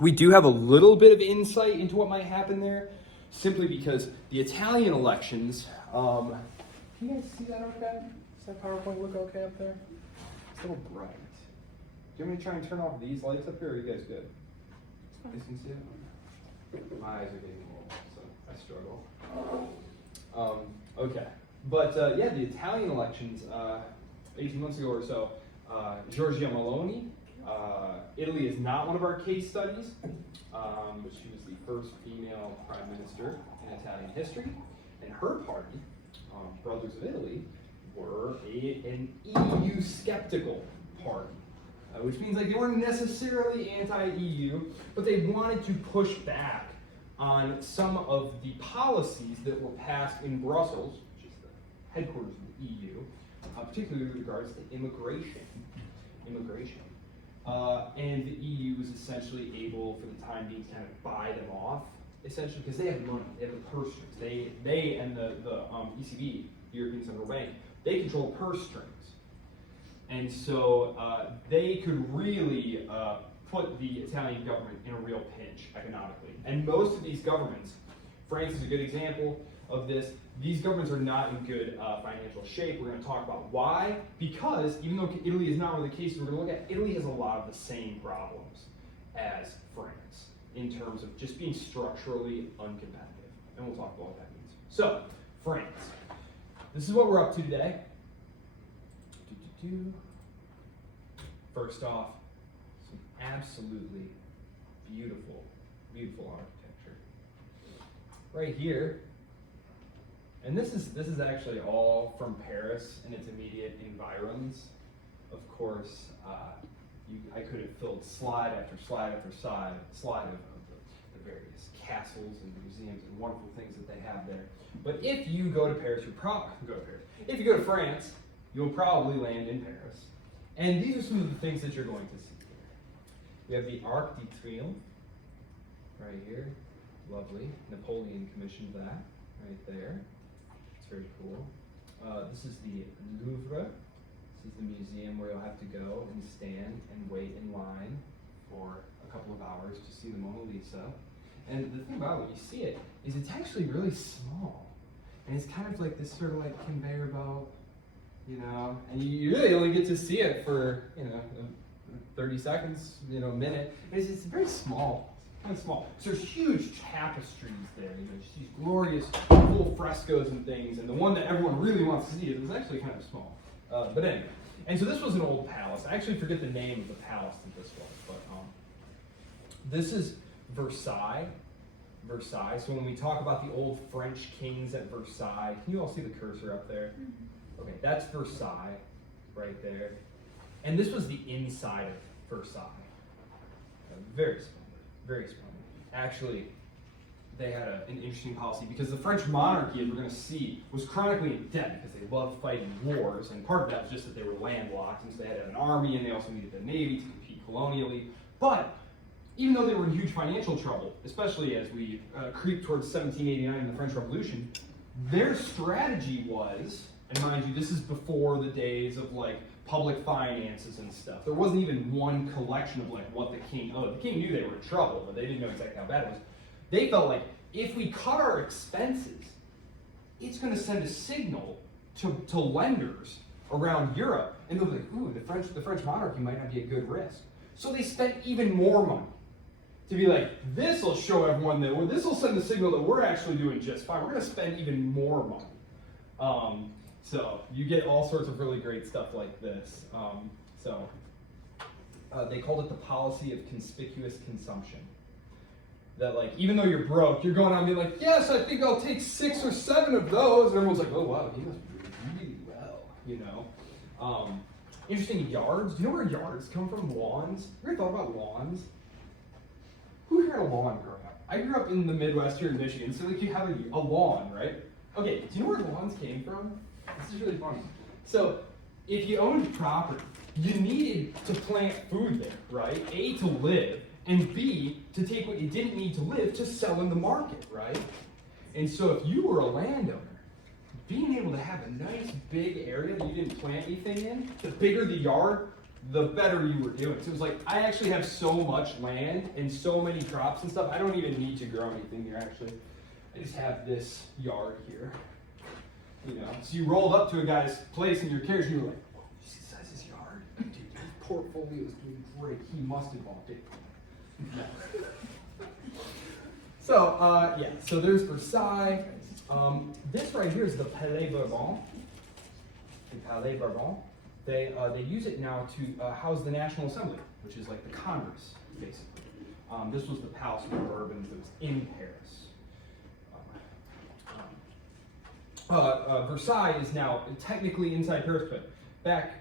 We do have a little bit of insight into what might happen there, simply because the Italian elections, can you guys see that okay? Does that PowerPoint look okay up there? It's a little bright. Do you want me to try and turn off these lights up here, or are you guys good? You guys can see it? My eyes are getting old, so I struggle. Okay, but yeah, the Italian elections, 18 months ago or so, Giorgia Meloni, Italy is not one of our case studies, but she was the first female prime minister in Italian history, and her party, Brothers of Italy, were an EU skeptical party, which means like they weren't necessarily anti-EU, but they wanted to push back on some of the policies that were passed in Brussels, which is the headquarters of the EU, particularly with regards to immigration. And the EU was essentially able, for the time being, to kind of buy them off, essentially, because they have money, they have the purse strings. They and the ECB, the European Central Bank, they control purse strings. And so they could really put the Italian government in a real pinch economically. And most of these governments, France is a good example of this, these governments are not in good financial shape. We're going to talk about why. Because even though Italy is not one of the cases we're going to look at, Italy has a lot of the same problems as France in terms of just being structurally uncompetitive. And we'll talk about what that means. So, France. This is what we're up to today. First off, some absolutely beautiful, beautiful architecture. Right here, and this is actually all from Paris and its immediate environs. Of course, I could have filled slide after slide after slide of the various castles and museums and wonderful things that they have there. But if you go to Paris, If you go to France, you'll probably land in Paris. And these are some of the things that you're going to see here. We have the Arc de Triomphe right here. Lovely. Napoleon commissioned that right there. It's very cool. This is the Louvre. This is the museum where you'll have to go and stand and wait in line for a couple of hours to see the Mona Lisa. And the thing about it, when you see it, is it's actually really small. And it's kind of like this sort of like conveyor belt, you know, and you really only get to see it for, 30 seconds, a minute. And it's very small, kind of small. So there's huge tapestries there, just these glorious full frescoes and things. And the one that everyone really wants to see is actually kind of small. But anyway, and so this was an old palace. I actually forget the name of the palace that this was, but this is Versailles. So when we talk about the old French kings at Versailles, can you all see the cursor up there? Okay, that's Versailles right there. And this was the inside of Versailles. Very splendid, very splendid. Actually, they had an interesting policy because the French monarchy, as we're going to see, was chronically in debt because they loved fighting wars, and part of that was just that they were landlocked, and so they had an army, and they also needed a navy to compete colonially. But even though they were in huge financial trouble, especially as we creep towards 1789 and the French Revolution, their strategy was, and mind you, this is before the days of public finances and stuff. There wasn't even one collection of what the king owed. The king knew they were in trouble, but they didn't know exactly how bad it was. They felt like if we cut our expenses, it's going to send a signal to lenders around Europe, and they'll be like, ooh, the French monarchy might not be a good risk. So they spent even more money to be like, this will show everyone that, this will send the signal that we're actually doing just fine. We're going to spend even more money. So you get all sorts of really great stuff like this. They called it the policy of conspicuous consumption. That even though you're broke, you're going out and being like, yes, I think I'll take 6 or 7 of those. And everyone's like, oh wow, he must be really well, Interesting, yards. Do you know where yards come from? Lawns. You ever thought about lawns? Who here had a lawn growing up? I grew up in the Midwest here in Michigan, so you have a lawn, right? Okay, do you know where lawns came from? This is really funny. So, if you owned property, you needed to plant food there, right? A, to live, and B, to take what you didn't need to live to sell in the market, right? And so if you were a landowner, being able to have a nice big area that you didn't plant anything in, the bigger the yard, the better you were doing. So it was like, I actually have so much land and so many crops and stuff, I don't even need to grow anything here, actually. I just have this yard here. You know, so you rolled up to a guy's place in your carriage and you were like, whoa, you see the size of his yard? Dude, his portfolio is doing great. He must have bought it. So, yeah, so there's Versailles. This right here is the Palais Bourbon. The Palais Bourbon. They use it now to house the National Assembly, which is like the Congress, basically. This was the Palace of the Bourbons that was in Paris. Versailles is now technically inside Paris, but back,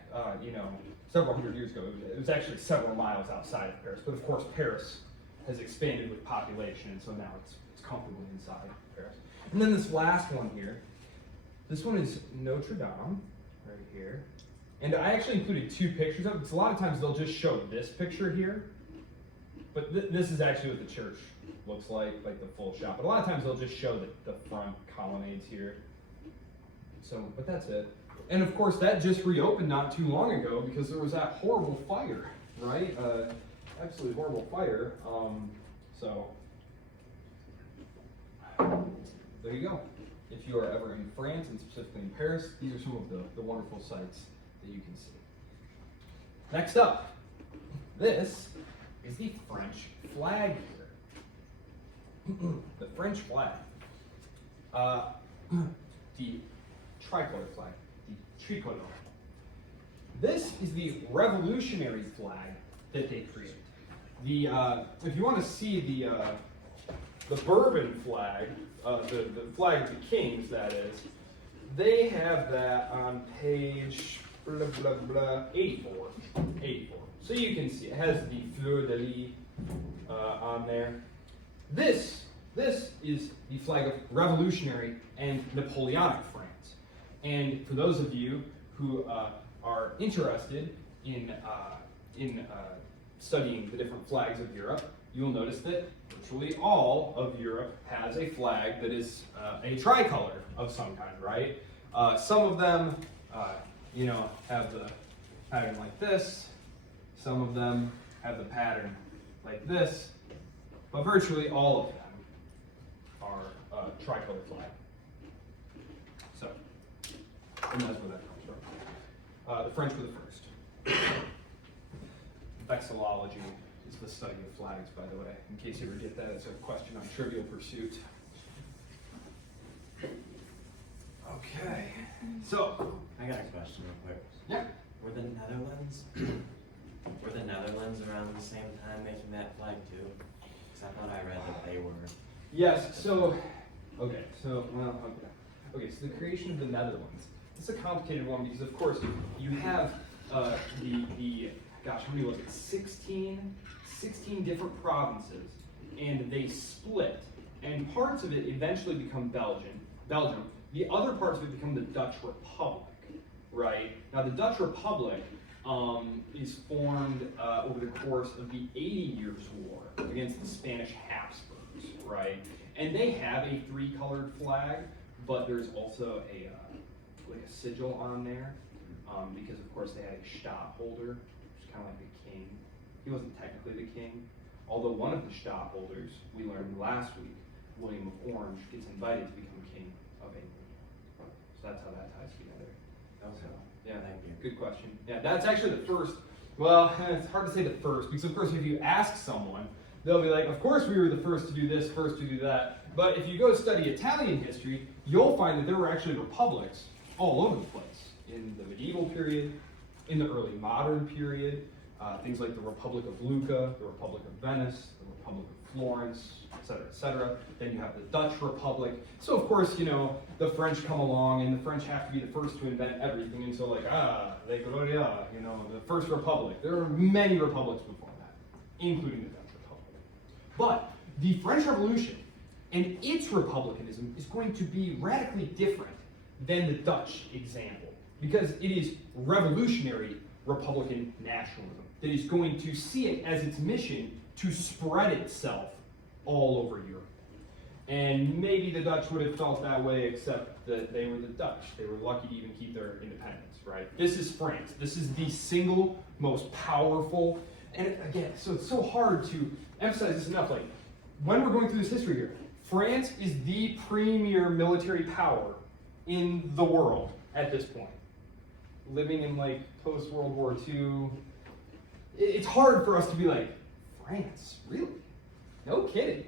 you know, several hundred years ago, it was actually several miles outside of Paris. But of course, Paris has expanded with population, and so now it's comfortably inside Paris. And then this last one here, this one is Notre Dame, right here. And I actually included two pictures of it, because a lot of times they'll just show this picture here, but this is actually what the church looks like the full shot. But a lot of times they'll just show the front colonnades here. So, but that's it. And of course, that just reopened not too long ago because there was that horrible fire, right? Absolutely horrible fire. So, there you go. If you are ever in France, and specifically in Paris, these are some of the wonderful sights that you can see. Next up, this is the French flag here. The French flag. The tricolor flag, the tricolor. This is the revolutionary flag that they created. If you want to see the Bourbon flag, the flag of the kings, that is, they have that on page blah, blah, blah, 84. 84. So you can see it has the fleur de lis on there. This is the flag of revolutionary and Napoleonic France. And for those of you who are interested in studying the different flags of Europe, you will notice that virtually all of Europe has a flag that is a tricolor of some kind, right? Some of them, you know, have the pattern like this. Some of them have the pattern like this. But virtually all of them are tricolor flag. So, and that's where that comes from. The French were the first. Vexillology is the study of flags, by the way, in case you ever get that as a question on Trivial Pursuit. Okay, so. I got a question real quick. Yeah. Were the Netherlands around the same time making that flag too? Because I thought I read that they were. Yes, so, okay, so the creation of the Netherlands. It's a complicated one because, of course, you have gosh, how many was it? 16 different provinces, and they split, and parts of it eventually become Belgium. The other parts of it become the Dutch Republic, right? Now, the Dutch Republic is formed over the course of the 80 Years' War against the Spanish Habsburgs, right? And they have a three-colored flag, but there's also a sigil on there, because of course they had a stadtholder, which is kind of like the king. He wasn't technically the king, although one of the stadtholders, we learned last week, William of Orange, gets invited to become king of England. So that's how that ties together. Okay. So, yeah, thank you. Good question. Yeah, that's actually the first. Well, it's hard to say the first, because of course if you ask someone, they'll be like, of course we were the first to do this, first to do that. But if you go study Italian history, you'll find that there were actually republics all over the place. In the medieval period, in the early modern period, things like the Republic of Lucca, the Republic of Venice, the Republic of Florence, et cetera. Then you have the Dutch Republic. So of course, you know, the French come along, and the French have to be the first to invent everything. And so like, the Gloria, you know, the first republic. There are many republics before that, including the Dutch Republic. But the French Revolution and its republicanism is going to be radically different than the Dutch example, because it is revolutionary republican nationalism that is going to see it as its mission to spread itself all over Europe. And maybe the Dutch would have felt that way, except that they were the Dutch. They were lucky to even keep their independence, right? This is France. This is the single most powerful, and again, so it's so hard to emphasize this enough. Like, when we're going through this history here, France is the premier military power in the world at this point. Living in like post-World War II, it's hard for us to be like, France, really? No kidding.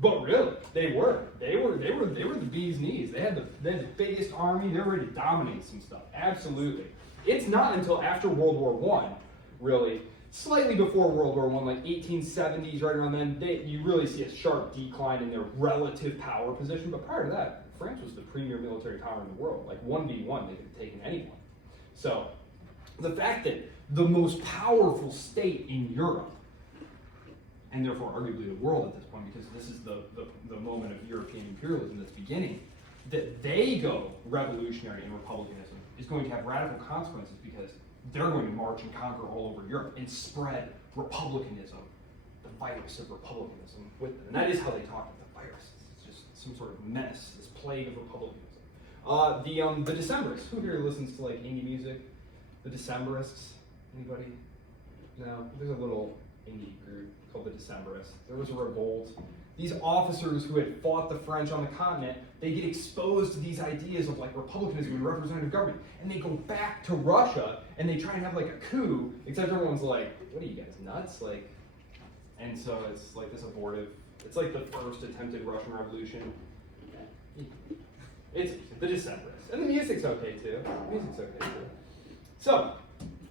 But really, they were the bee's knees. They had the biggest army. They were ready to dominate some stuff. Absolutely. It's not until after World War I, really, slightly before World War I, like 1870s, right around then, you really see a sharp decline in their relative power position. But prior to that, France was the premier military power in the world. Like 1v1, they could have taken anyone. So the fact that the most powerful state in Europe, and therefore arguably the world at this point, because this is the moment of European imperialism that's beginning, that they go revolutionary in republicanism is going to have radical consequences, because they're going to march and conquer all over Europe and spread republicanism, the virus of republicanism, with them. And that is how they talk about the virus. It's just some sort of menace, this plague of republicanism. The Decemberists. Who here listens to like indie music? The Decemberists? Anybody? No? There's a little indie group called the Decemberists. There was a revolt. These officers who had fought the French on the continent, they get exposed to these ideas of like republicanism and representative government, and they go back to Russia and they try and have like a coup, except everyone's like, what are you guys, nuts? Like, and so it's like this abortive, it's like the first attempted Russian Revolution. It's the Decemberists. And the music's okay too. So,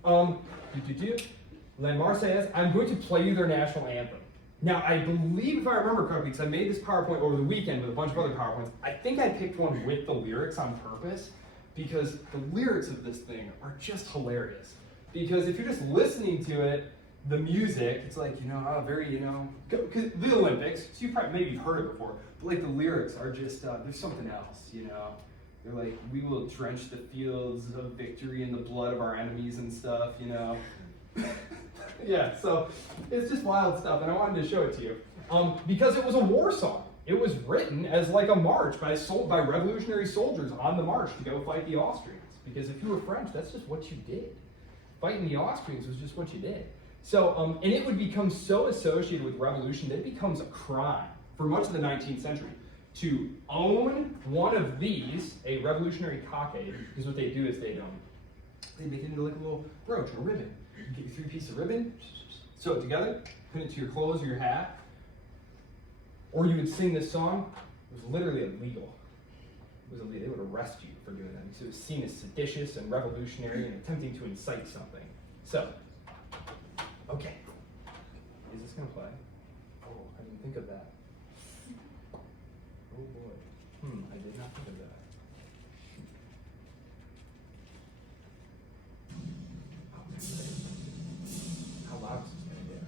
La Marseillaise, I'm going to play you their national anthem. Now, I believe, if I remember correctly, because I made this PowerPoint over the weekend with a bunch of other PowerPoints, I think I picked one with the lyrics on purpose, because the lyrics of this thing are just hilarious. Because if you're just listening to it, the music, it's like, because the Olympics, so you probably maybe heard it before, but like the lyrics are just, there's something else, They're like, we will drench the fields of victory in the blood of our enemies and stuff, Yeah, so it's just wild stuff, and I wanted to show it to you. Because it was a war song. It was written as like a march by revolutionary soldiers on the march to go fight the Austrians. Because if you were French, that's just what you did. Fighting the Austrians was just what you did. So, and it would become so associated with revolution that it becomes a crime for much of the 19th century to own one of these, a revolutionary cockade, because what they do is they make it into like a little brooch or a ribbon. You get your 3 pieces of ribbon, sew it together, put it to your clothes or your hat, or you would sing this song. It was literally illegal. They would arrest you for doing that. So it was seen as seditious and revolutionary and attempting to incite something. So, okay. Is this going to play? Oh, I didn't think of that. Oh boy. I did not think of that. How loud is this going to get?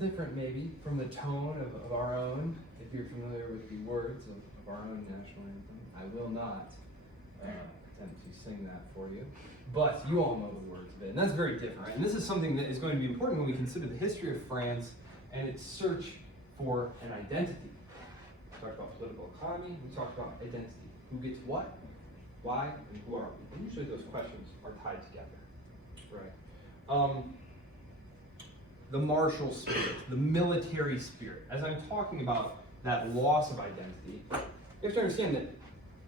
different maybe from the tone of our own, if you're familiar with the words of our own national anthem. I will not attempt to sing that for you, but you all know the words of it, and that's very different, right? And this is something that is going to be important when we consider the history of France and its search for an identity. We talked about political economy, we talked about identity. Who gets what, why, and who are we? And usually those questions are tied together, right? The martial spirit, the military spirit. As I'm talking about that loss of identity, you have to understand that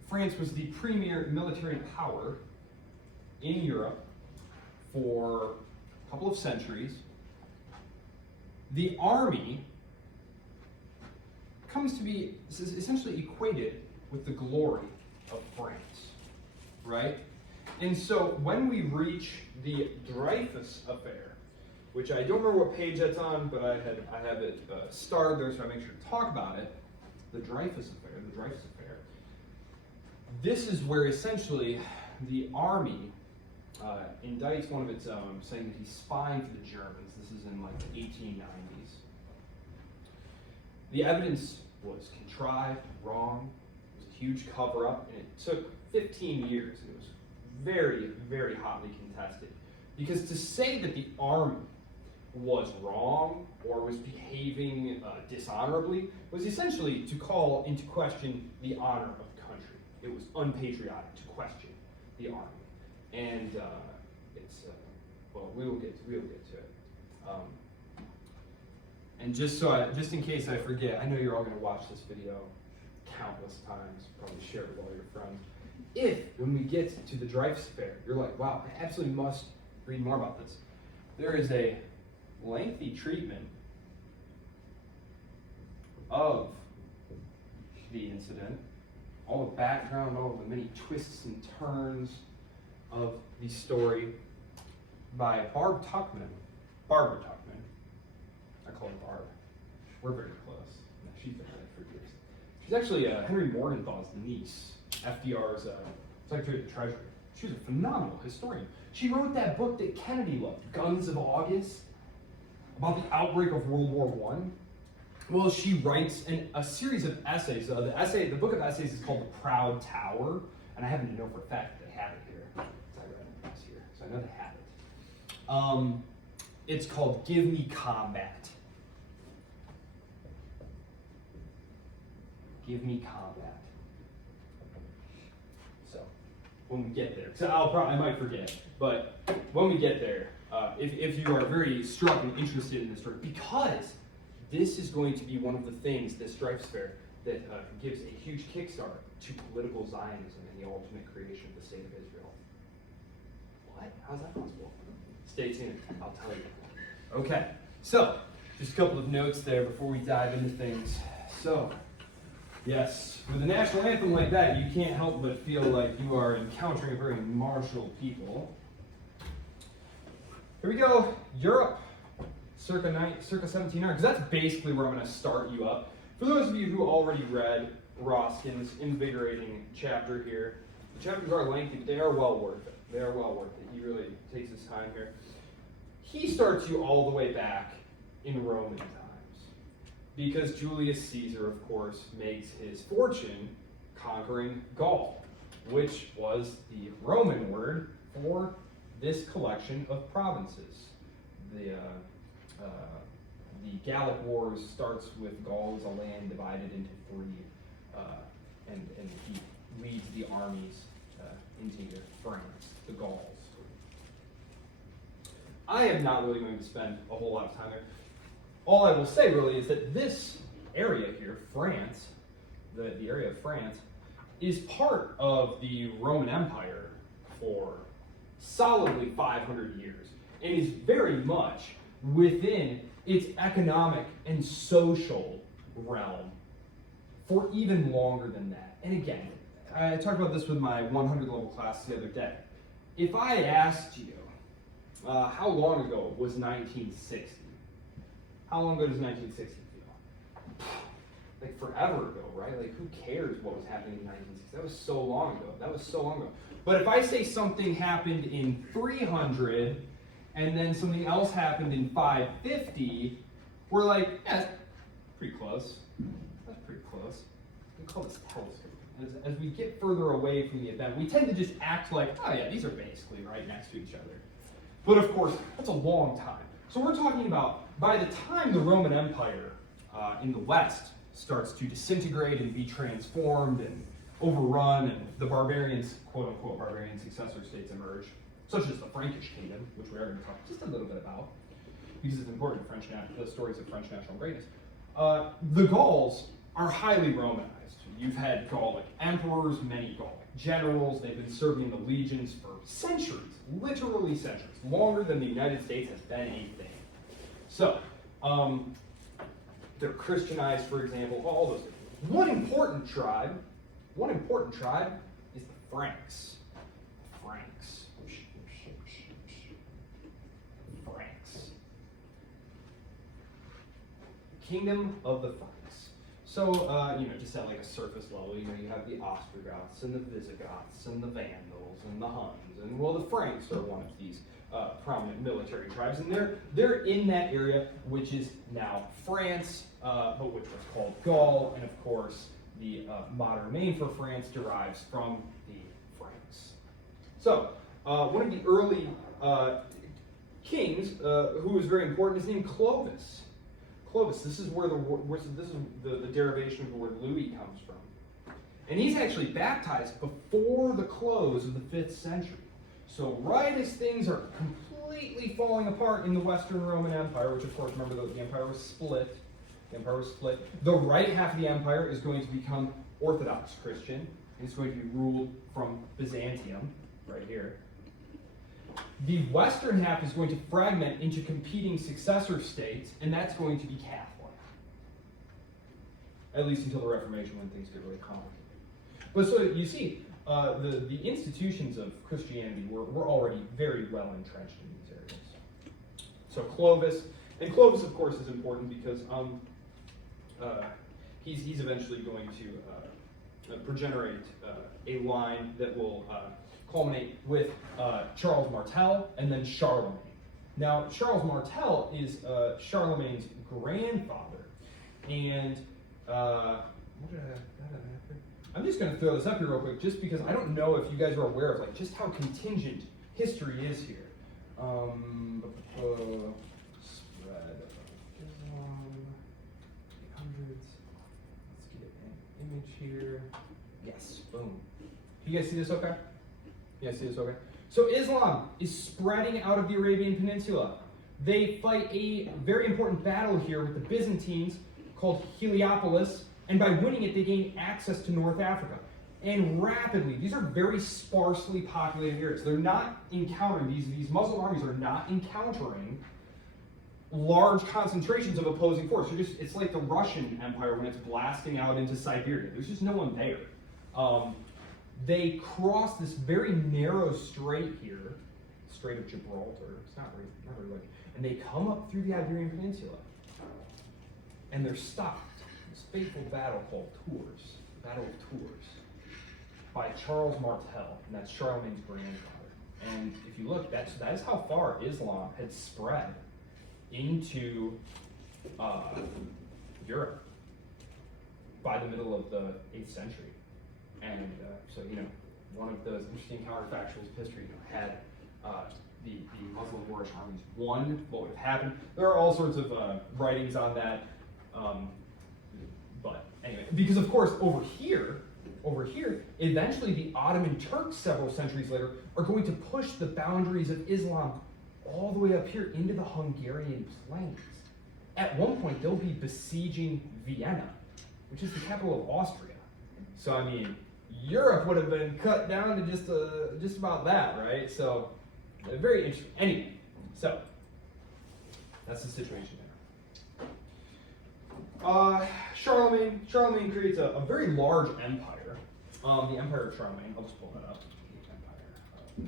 France was the premier military power in Europe for a couple of centuries. The army comes to be essentially equated with the glory of France, right? And so when we reach the Dreyfus affair, which I don't remember what page that's on, but I have it starred there, so I make sure to talk about it. The Dreyfus affair. This is where essentially the army indicts one of its own, saying that he's spying for the Germans. This is in like the 1890s. The evidence was contrived, wrong. It was a huge cover-up, and it took 15 years. And it was very, very hotly contested. Because to say that the army was wrong or was behaving dishonorably was essentially to call into question the honor of the country. It was unpatriotic to question the army, and we will get to it. And just in case I forget, I know you're all going to watch this video countless times, probably share it with all your friends. If when we get to the Dreyfus affair, you're like, wow, I absolutely must read more about this. There is a lengthy treatment of the incident, all the background, all the many twists and turns of the story by Barbara Tuchman. I call her Barb. We're very close. No, she's been dead for years. She's actually Henry Morgenthal's niece, FDR's Secretary of the Treasury. She was a phenomenal historian. She wrote that book that Kennedy loved, Guns of August, about the outbreak of World War I. Well, she writes a series of essays. The book of essays is called The Proud Tower, and I happen to know for a fact that they have it here. I read it across here, so I know they have it. It's called Give Me Combat. Give Me Combat. So, when we get there, so I might forget, but when we get there, if you are very struck and interested in this story, because this is going to be one of the things, this Dreyfus Affair, that gives a huge kickstart to political Zionism and the ultimate creation of the state of Israel. What? How's that possible? Stay tuned. I'll tell you. Okay, so just a couple of notes there before we dive into things. So, yes, with a national anthem like that, you can't help but feel like you are encountering a very martial people. Here we go, Europe, circa 1700, because that's basically where I'm going to start you up. For those of you who already read Roskin's invigorating chapter here, the chapters are lengthy, but they are well worth it. They are well worth it. He really takes his time here. He starts you all the way back in Roman times, because Julius Caesar, of course, makes his fortune conquering Gaul, which was the Roman word for this collection of provinces. The Gallic Wars starts with Gaul as a land divided into three, and he leads the armies into France, the Gauls. I am not really going to spend a whole lot of time there. All I will say really is that this area here, France, the area of France, is part of the Roman Empire for solidly 500 years, and is very much within its economic and social realm for even longer than that. And again, I talked about this with my 100 level class the other day. If I asked you, how long ago was 1960? How long ago does 1960 feel? Like forever ago, right? Like who cares what was happening in 1960? That was so long ago. But if I say something happened in 300 and then something else happened in 550, we're like, yeah, that's pretty close. That's pretty close. We call this telescope. As we get further away from the event, we tend to just act like, oh yeah, these are basically right next to each other. But of course, that's a long time. So we're talking about by the time the Roman Empire in the West starts to disintegrate and be transformed and overrun, and the barbarians, quote unquote, barbarian successor states emerge, such as the Frankish kingdom, which we are going to talk just a little bit about, because it's important the stories of French national greatness. The Gauls are highly Romanized. You've had Gallic emperors, many Gallic generals. They've been serving in the legions for centuries, literally centuries, longer than the United States has been a thing. So, they're Christianized, for example, all those things. One important tribe is the Franks. Franks. Kingdom of the Franks. So, just at like a surface level, you have the Ostrogoths and the Visigoths and the Vandals and the Huns, and well, the Franks are one of these prominent military tribes, and they're in that area, which is now France, but which was called Gaul, and of course, the modern name for France derives from the Franks. So, one of the early kings who was very important is named Clovis. Clovis, this is where the derivation of the word Louis comes from. And he's actually baptized before the close of the 5th century. So right as things are completely falling apart in the Western Roman Empire, which of course, remember the empire was split. The right half of the empire is going to become Orthodox Christian, and it's going to be ruled from Byzantium, right here. The western half is going to fragment into competing successor states, and that's going to be Catholic. At least until the Reformation, when things get really complicated. But so you see, the institutions of Christianity were already very well entrenched in these areas. So Clovis, and Clovis, of course, is important because he's eventually going to progenerate a line that will culminate with Charles Martel and then Charlemagne. Now, Charles Martel is Charlemagne's grandfather, and I'm just going to throw this up here real quick, just because I don't know if you guys are aware of like just how contingent history is here. Spread of Islam, 800s. Let's get an image here. Yes, boom. You guys see this okay? Okay. So Islam is spreading out of the Arabian Peninsula. They fight a very important battle here with the Byzantines called Heliopolis, and by winning it, they gain access to North Africa. And rapidly, these are very sparsely populated areas. They're not encountering, these Muslim armies are not encountering large concentrations of opposing force. It's like the Russian Empire when it's blasting out into Siberia. There's just no one there. They cross this very narrow strait here, Strait of Gibraltar. It's not really like, and they come up through the Iberian Peninsula, and they're stopped. This fateful battle called Tours, Battle of Tours, by Charles Martel, and that's Charlemagne's grandfather. And if you look, that is how far Islam had spread into Europe by the middle of the 8th century. And so, one of those interesting counterfactuals of history, had the Muslim Moorish armies won, what would have happened? There are all sorts of writings on that. But anyway, because of course, over here, eventually the Ottoman Turks, several centuries later, are going to push the boundaries of Islam all the way up here into the Hungarian plains. At one point, they'll be besieging Vienna, which is the capital of Austria. So, I mean, Europe would have been cut down to just about that, right? So, very interesting. Anyway, so that's the situation there. Charlemagne creates a very large empire. The Empire of Charlemagne. I'll just pull that up. The Empire of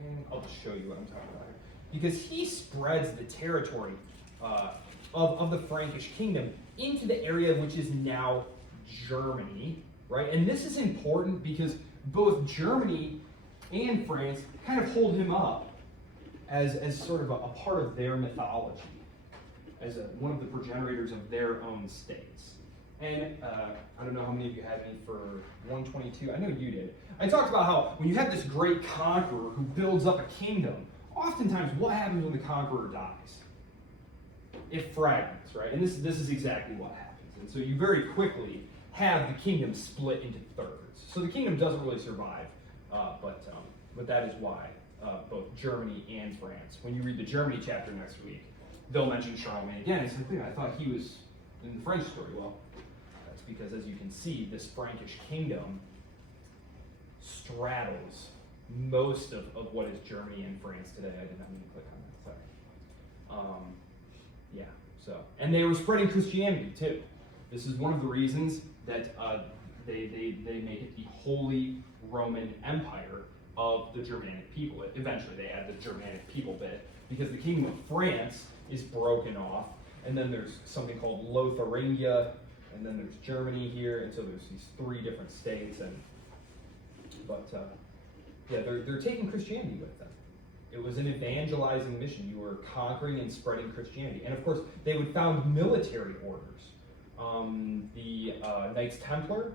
Charlemagne. I'll just show you what I'm talking about here, because he spreads the territory of the Frankish kingdom into the area which is now Germany, right? And this is important because both Germany and France kind of hold him up as sort of a part of their mythology. as one of the progenitors of their own states. And I don't know how many of you had me for 122. I know you did. I talked about how when you have this great conqueror who builds up a kingdom, oftentimes what happens when the conqueror dies? It fragments, right? And this is exactly what happens. And so you very quickly have the kingdom split into thirds. So the kingdom doesn't really survive, but that is why both Germany and France, when you read the Germany chapter next week, they'll mention Charlemagne again. It's like, wait, I thought he was in the French story. Well, that's because, as you can see, this Frankish kingdom straddles most of what is Germany and France today. I did not mean to click on that, sorry. Yeah, so, and they were spreading Christianity too. This is one of the reasons that they make it the Holy Roman Empire of the Germanic people. Eventually they add the Germanic people bit, because the Kingdom of France is broken off, and then there's something called Lotharingia, and then there's Germany here, and so there's these three different states, yeah, they're taking Christianity with them. It was an evangelizing mission. You were conquering and spreading Christianity. And of course, they would found military orders. The Knights Templar,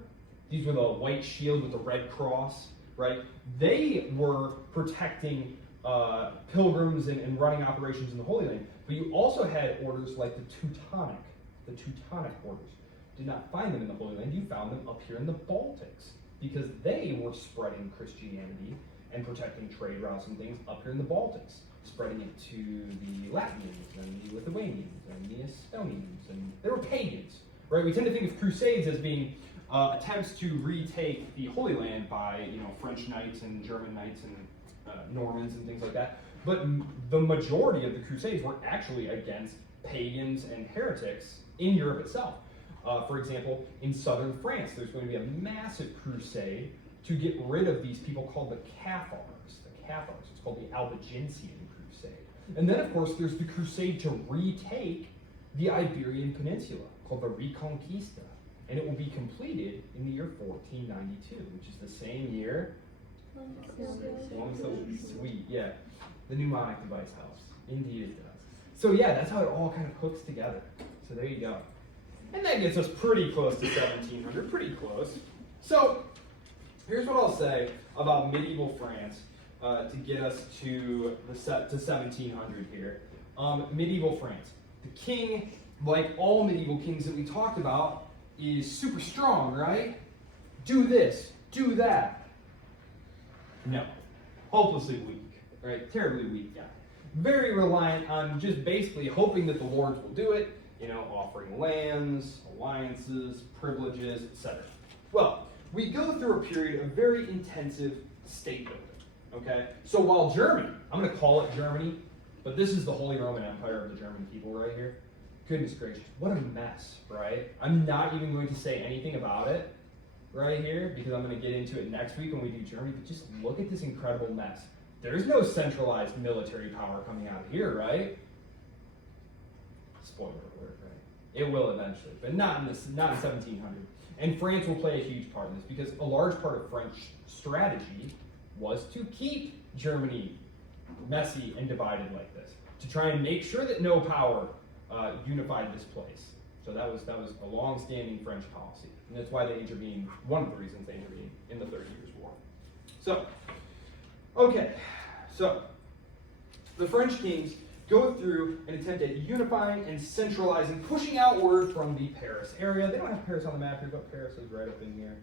these were the white shield with the red cross, right? They were protecting pilgrims and running operations in the Holy Land. But you also had orders like the Teutonic orders. Did not find them in the Holy Land. You found them up here in the Baltics, because they were spreading Christianity and protecting trade routes and things up here in the Baltics, spreading it to the Latvians and the Lithuanians and the Estonians, and they were pagans, right? We tend to think of crusades as being attempts to retake the Holy Land by, French knights and German knights and Normans and things like that. But the majority of the crusades were actually against pagans and heretics in Europe itself. For example, in southern France, there's going to be a massive crusade to get rid of these people called the Cathars. It's called the Albigensian Crusade. And then, of course, there's the crusade to retake the Iberian Peninsula, called the Reconquista. And it will be completed in the year 1492, which is the same year. Sweet, yeah. The mnemonic device helps. Indeed it does. So yeah, that's how it all kind of hooks together. So there you go. And that gets us pretty close to 1700, pretty close. So here's what I'll say about medieval France to get us to 1700 here. Medieval France. The king, like all medieval kings that we talked about, is super strong, right? Do this, do that. No. Hopelessly weak, right? Terribly weak guy. Very reliant on just basically hoping that the lords will do it, offering lands, alliances, privileges, etc. Well, we go through a period of very intensive state building, okay? So while Germany, I'm going to call it Germany, but this is the Holy Roman Empire of the German people right here. Goodness gracious, what a mess, right? I'm not even going to say anything about it right here, because I'm going to get into it next week when we do Germany, but just look at this incredible mess. There's no centralized military power coming out of here, right? Spoiler alert, right? It will eventually, but not in 1700. And France will play a huge part in this, because a large part of French strategy was to keep Germany messy and divided like this, to try and make sure that no power unified this place. So that was a long-standing French policy, and that's why they intervened. One of the reasons they intervened in the 30 Years' War. So, okay, so the French kings go through an attempt at unifying and centralizing, pushing outward from the Paris area. They don't have Paris on the map here, but Paris is right up in here.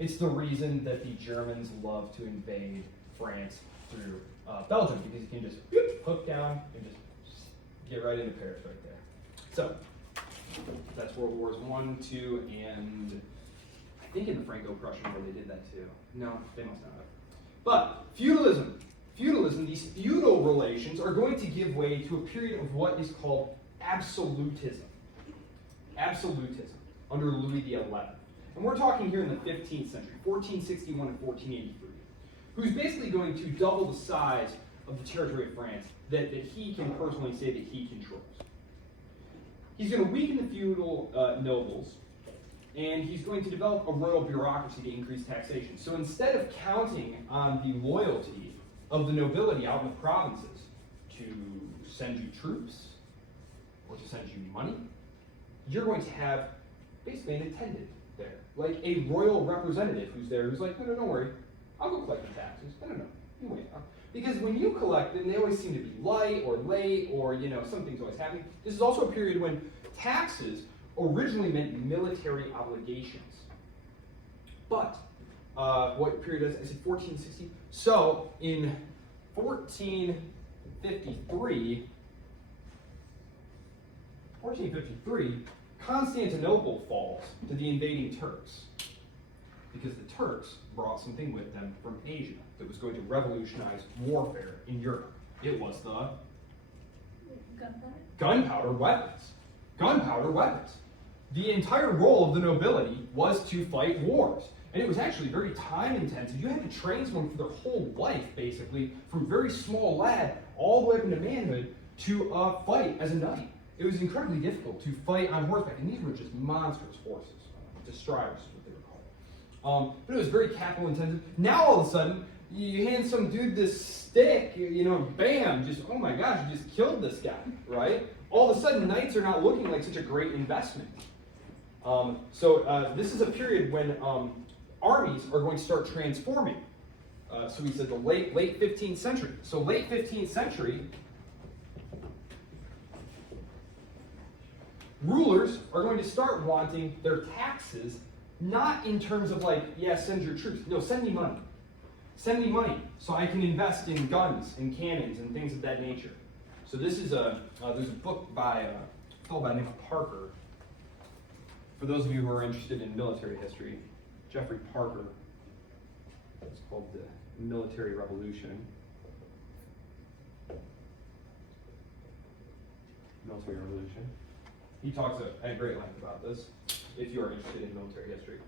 It's the reason that the Germans love to invade France through Belgium, because you can just hook down and just get right into Paris right there. So that's World Wars I, II, and I think in the Franco-Prussian War they did that too. No, they must not have. But feudalism, these feudal relations are going to give way to a period of what is called absolutism. Absolutism under Louis XI. And we're talking here in the 15th century, 1461 and 1483, who's basically going to double the size of the territory of France that he can personally say that he controls. He's going to weaken the feudal nobles, and he's going to develop a royal bureaucracy to increase taxation. So instead of counting on the loyalty of the nobility out in the provinces to send you troops or to send you money, you're going to have basically an attendant there, like a royal representative who's there, who's like, no, don't worry, I'll go collect the taxes. No, you wait. Because when you collect them, they always seem to be light or late, or something's always happening. This is also a period when taxes originally meant military obligations. But what period is it? I said 1460. So in 1453, Constantinople falls to the invading Turks, because the Turks brought something with them from Asia that was going to revolutionize warfare in Europe. It was the gunpowder weapons. Gunpowder weapons. The entire role of the nobility was to fight wars. And it was actually very time intensive. You had to train someone for their whole life, basically, from very small lad all the way up into manhood to fight as a knight. It was incredibly difficult to fight on horseback, and these were just monstrous horses. Destriers is what they were called. But it was very capital intensive. Now all of a sudden, you hand some dude this stick, bam, just, oh my gosh, you just killed this guy, right? All of a sudden, knights are not looking like such a great investment. So this is a period when armies are going to start transforming. So we said the late 15th century. So late 15th century, rulers are going to start wanting their taxes not in terms of like, yeah, send your troops. No, send me money. Send me money so I can invest in guns and cannons and things of that nature. So this is there's a book by a fellow by the name of Parker. For those of you who are interested in military history, Jeffrey Parker. It's called The Military Revolution. Military Revolution. He talks at great length about this, if you are interested in military history.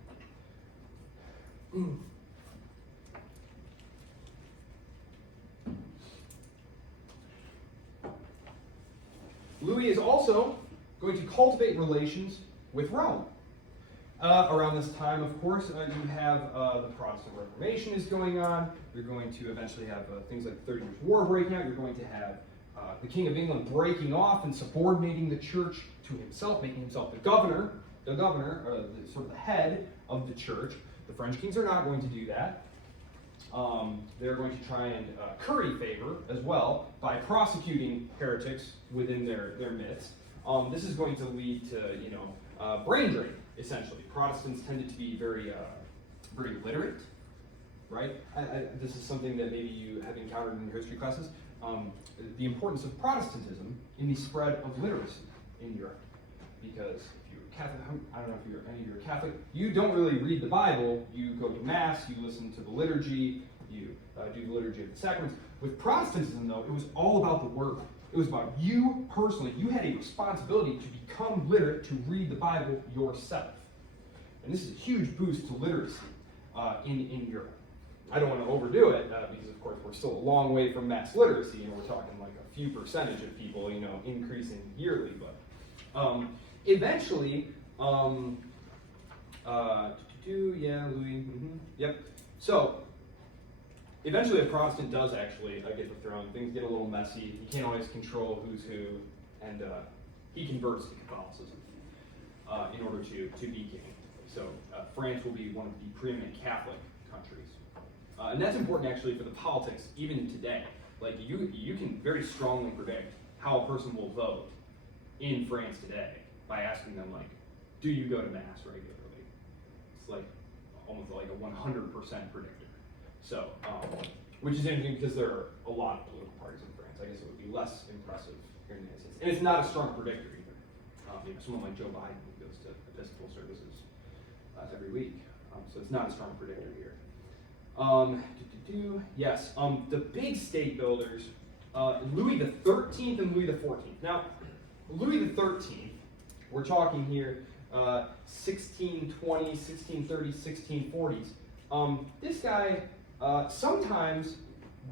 Louis is also going to cultivate relations with Rome. Around this time, of course, you have the Protestant Reformation is going on. You're going to eventually have things like the 30 Years' War breaking out. You're going to have the King of England breaking off and subordinating the church to himself, making himself the governor, or sort of the head of the church. The French kings are not going to do that. They're going to try and curry favor as well by prosecuting heretics within their midst. This is going to lead to brain drain, essentially. Protestants tended to be very literate, right? This is something that maybe you have encountered in your history classes. The importance of Protestantism in the spread of literacy in Europe. Because if you're Catholic, I don't know if any of you are Catholic, you don't really read the Bible. You go to Mass, you listen to the liturgy, you do the liturgy of the sacraments. With Protestantism, though, it was all about the Word. It was about you personally. You had a responsibility to become literate, to read the Bible yourself. And this is a huge boost to literacy in Europe. I don't want to overdo it because, of course, we're still a long way from mass literacy, and we're talking like a few percentage of people, increasing yearly. But eventually, Louis, yep. So eventually, a Protestant does actually get the throne. Things get a little messy. He can't always control who's who, and he converts to Catholicism in order to be king. So France will be one of the preeminent Catholic countries. And that's important actually for the politics even today. Like you can very strongly predict how a person will vote in France today by asking them like, do you go to Mass regularly? It's like almost like a 100% predictor. So, which is interesting because there are a lot of political parties in France. I guess it would be less impressive here in the United States. And it's not a strong predictor either. Someone like Joe Biden who goes to Episcopal services every week. So it's not a strong predictor here. Yes, the big state builders, Louis the 13th and Louis the 14th. Now, Louis the 13th, we're talking here 1620s, 1630s, 1640s. This guy, sometimes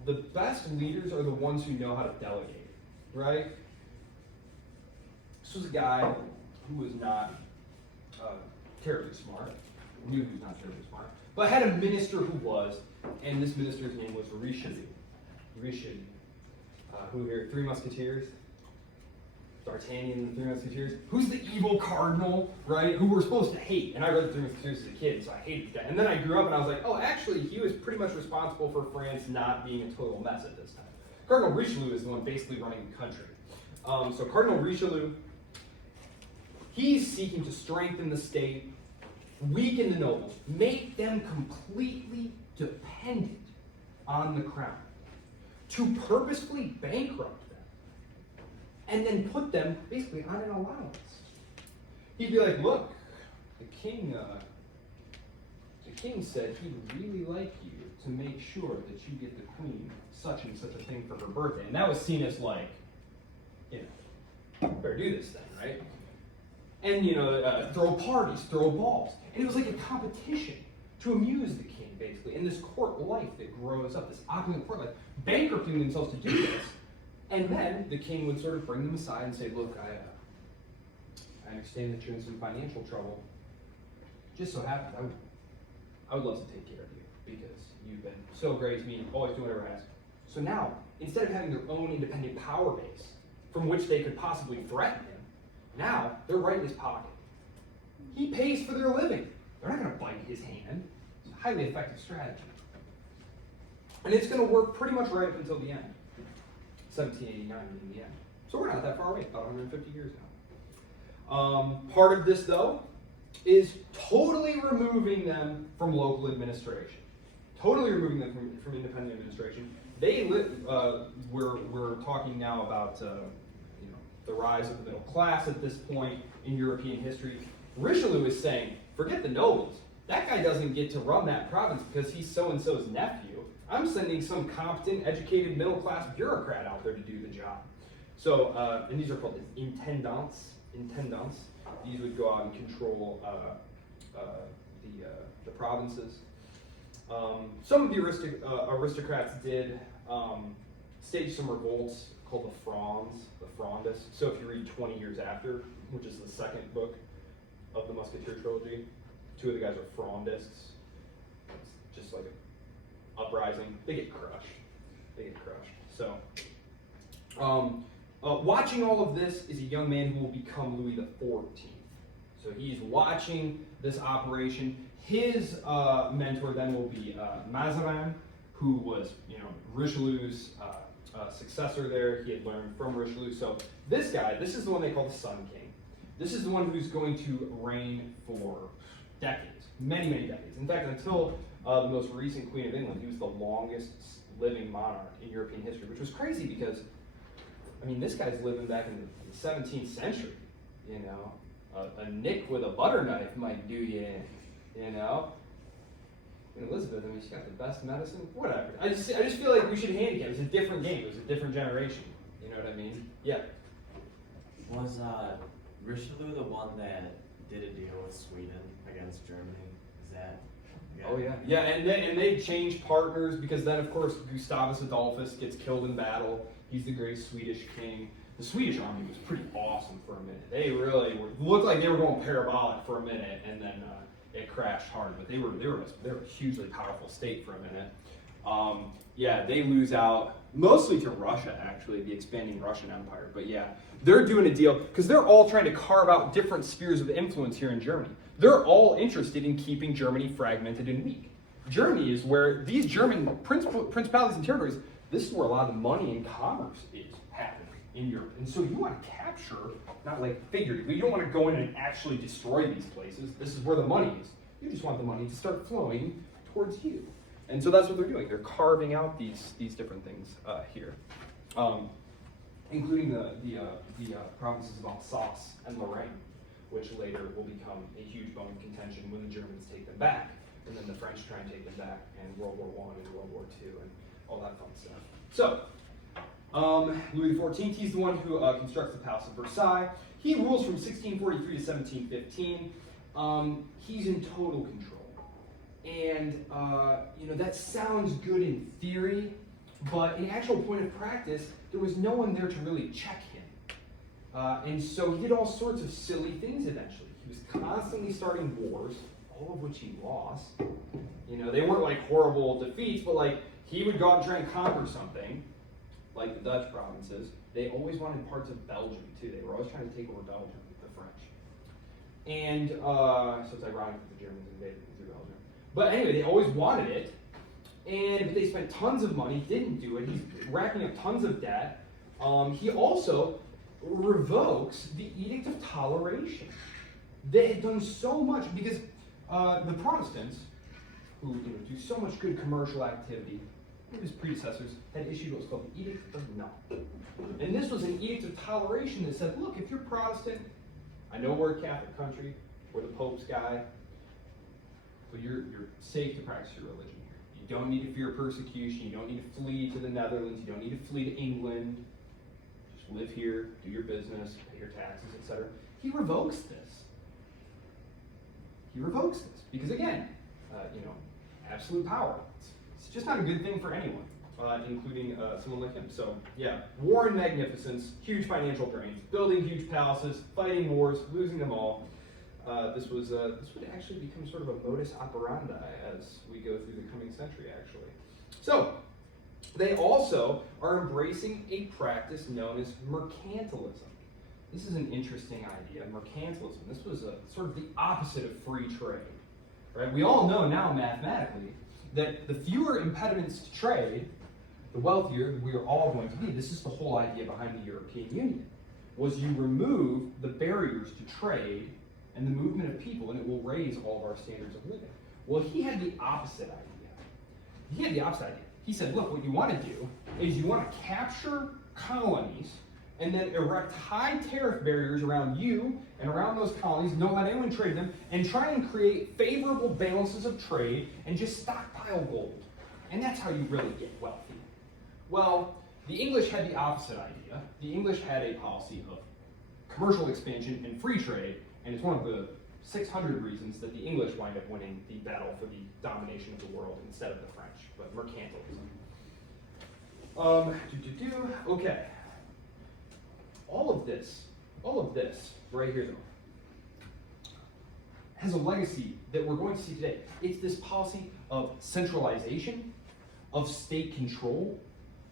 the best leaders are the ones who know how to delegate, right? This was a guy who was not terribly smart, knew he was not terribly smart, but had a minister who was, and this minister's name was Richelieu. Richelieu. Who here? Three Musketeers? D'Artagnan and the Three Musketeers. Who's the evil cardinal, right? Who we're supposed to hate. And I read the Three Musketeers as a kid, so I hated that. And then I grew up and I was like, oh, actually, he was pretty much responsible for France not being a total mess at this time. Cardinal Richelieu is the one basically running the country. So Cardinal Richelieu, he's seeking to strengthen the state, weaken the nobles, make them completely dependent on the crown, to purposefully bankrupt them, and then put them basically on an allowance. He'd be like, look, the king said he'd really like you to make sure that you get the queen such and such a thing for her birthday. And that was seen as like, better do this then, right? And, throw parties, throw balls. And it was like a competition to amuse the king, basically, in this court life that grows up, this opulent court life, bankrupting themselves to do this. And then the king would sort of bring them aside and say, look, I understand that you're in some financial trouble. Just so happens, I would love to take care of you because you've been so great to me, always doing whatever I ask. So now, instead of having their own independent power base from which they could possibly threaten him, now they're right in his pocket. He pays for their living. They're not going to bite his hand. It's a highly effective strategy. And it's going to work pretty much right up until the end. 1789 in the end. So we're not that far away, about 150 years now. Part of this, though, is totally removing them from local administration. Totally removing them from independent administration. We're talking now about the rise of the middle class at this point in European history. Richelieu is saying, forget the nobles. That guy doesn't get to run that province because he's so-and-so's nephew. I'm sending some competent, educated, middle-class bureaucrat out there to do the job. So, and these are called intendants. These would go out and control the provinces. Some of the aristocrats did stage some revolts called the Frondists. So if you read 20 Years After, which is the second book of the Musketeer trilogy, two of the guys are Frondists. It's just like an uprising. They get crushed. So, watching all of this is a young man who will become Louis XIV. So he's watching this operation. His mentor then will be Mazarin, who was, Richelieu's successor there. He had learned from Richelieu. So this guy, this is the one they call the Sun King. This is the one who's going to reign for decades, many, many decades. In fact, until the most recent Queen of England, he was the longest living monarch in European history, which was crazy because, this guy's living back in the 17th century. A nick with a butter knife might do you in, And Elizabeth, she got the best medicine. Whatever. I just feel like we should handicap. It's a different game. It was a different generation. You know what I mean? Yeah. Was Richelieu the one that did a deal with Sweden against Germany? Is that? Yeah. Oh yeah. Yeah, and they changed partners because then of course Gustavus Adolphus gets killed in battle. He's the great Swedish king. The Swedish army was pretty awesome for a minute. They really looked like they were going parabolic for a minute, and then it crashed hard. But they were a hugely powerful state for a minute. They lose out mostly to Russia, actually, the expanding Russian Empire. But yeah, they're doing a deal because they're all trying to carve out different spheres of influence here in Germany. They're all interested in keeping Germany fragmented and weak. Germany is where these German principalities and territories, this is where a lot of the money and commerce is happening in Europe. And so you want to capture, not like figuratively, you don't want to go in and actually destroy these places. This is where the money is. You just want the money to start flowing towards you. And so that's what they're doing. They're carving out these different things here, including the provinces of Alsace and Lorraine, which later will become a huge bone of contention when the Germans take them back, and then the French try and take them back in World War I and World War II and all that fun stuff. So, Louis XIV, he's the one who constructs the Palace of Versailles. He rules from 1643 to 1715. He's in total control. And, that sounds good in theory, but in actual point of practice, there was no one there to really check him. And so he did all sorts of silly things eventually. He was constantly starting wars, all of which he lost. They weren't like horrible defeats, but like he would go out and try and conquer something, like the Dutch provinces. They always wanted parts of Belgium too. They were always trying to take over Belgium, the French. And so it's ironic that the Germans invaded through Belgium. But anyway, they always wanted it, and they spent tons of money, didn't do it. He's racking up tons of debt. He also revokes the Edict of Toleration. They had done so much because the Protestants, who do so much good commercial activity, his predecessors had issued what's called the Edict of Nantes. And this was an Edict of Toleration that said, look, if you're Protestant, I know we're a Catholic country, we're the Pope's guy, but you're safe to practice your religion here. You don't need to fear persecution, you don't need to flee to the Netherlands, you don't need to flee to England. Just live here, do your business, pay your taxes, etc. He revokes this. He revokes this because, again, absolute power. It's just not a good thing for anyone, including someone like him. So, yeah, war and magnificence, huge financial drains, building huge palaces, fighting wars, losing them all. This would actually become sort of a modus operandi as we go through the coming century, actually. So, they also are embracing a practice known as mercantilism. This is an interesting idea, mercantilism. This was sort of the opposite of free trade. Right? We all know now mathematically that the fewer impediments to trade, the wealthier we are all going to be. This is the whole idea behind the European Union, was you remove the barriers to trade and the movement of people, and it will raise all of our standards of living. Well, he had the opposite idea. He said, look, what you want to do is you want to capture colonies and then erect high tariff barriers around you and around those colonies, don't let anyone trade them, and try and create favorable balances of trade and just stockpile gold. And that's how you really get wealthy. Well, the English had the opposite idea. The English had a policy of commercial expansion and free trade, and it's one of the 600 reasons that the English wind up winning the battle for the domination of the world instead of the French, but mercantilism. Okay. All of this right here, though, has a legacy that we're going to see today. It's this policy of centralization, of state control,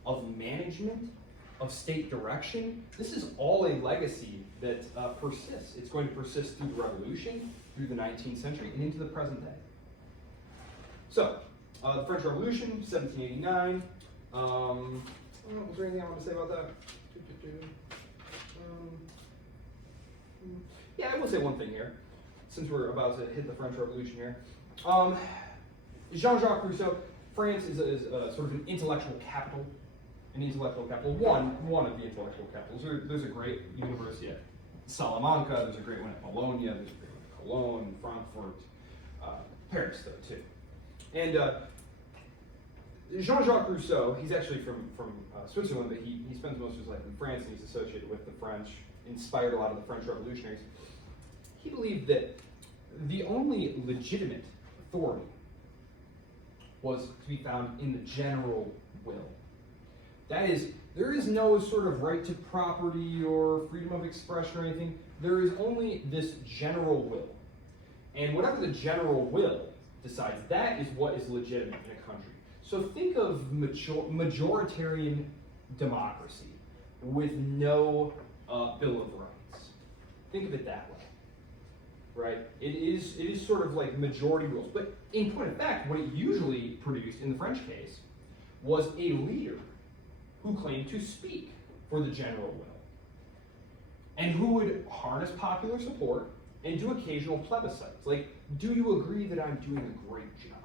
of management, of state direction. This is all a legacy that persists. It's going to persist through the Revolution, through the 19th century, and into the present day. So, the French Revolution, 1789. Was there anything I want to say about that? Yeah, I will say one thing here, since we're about to hit the French Revolution here. Jean-Jacques Rousseau, France is sort of an intellectual capital. One of the intellectual capitals. There's a great university at Salamanca, there's a great one at Bologna, there's a great one at Cologne, Frankfurt, Paris though too. And Jean-Jacques Rousseau, he's actually from Switzerland, but he spends most of his life in France, and he's associated with the French, inspired a lot of the French revolutionaries. He believed that the only legitimate authority was to be found in the general will. That is, there is no sort of right to property or freedom of expression or anything. There is only this general will. And whatever the general will decides, that is what is legitimate in a country. So think of majoritarian democracy with no Bill of Rights. Think of it that way, right? It is sort of like majority rules. But in point of fact, what it usually produced in the French case was a leader who claimed to speak for the general will, and who would harness popular support and do occasional plebiscites. Like, do you agree that I'm doing a great job?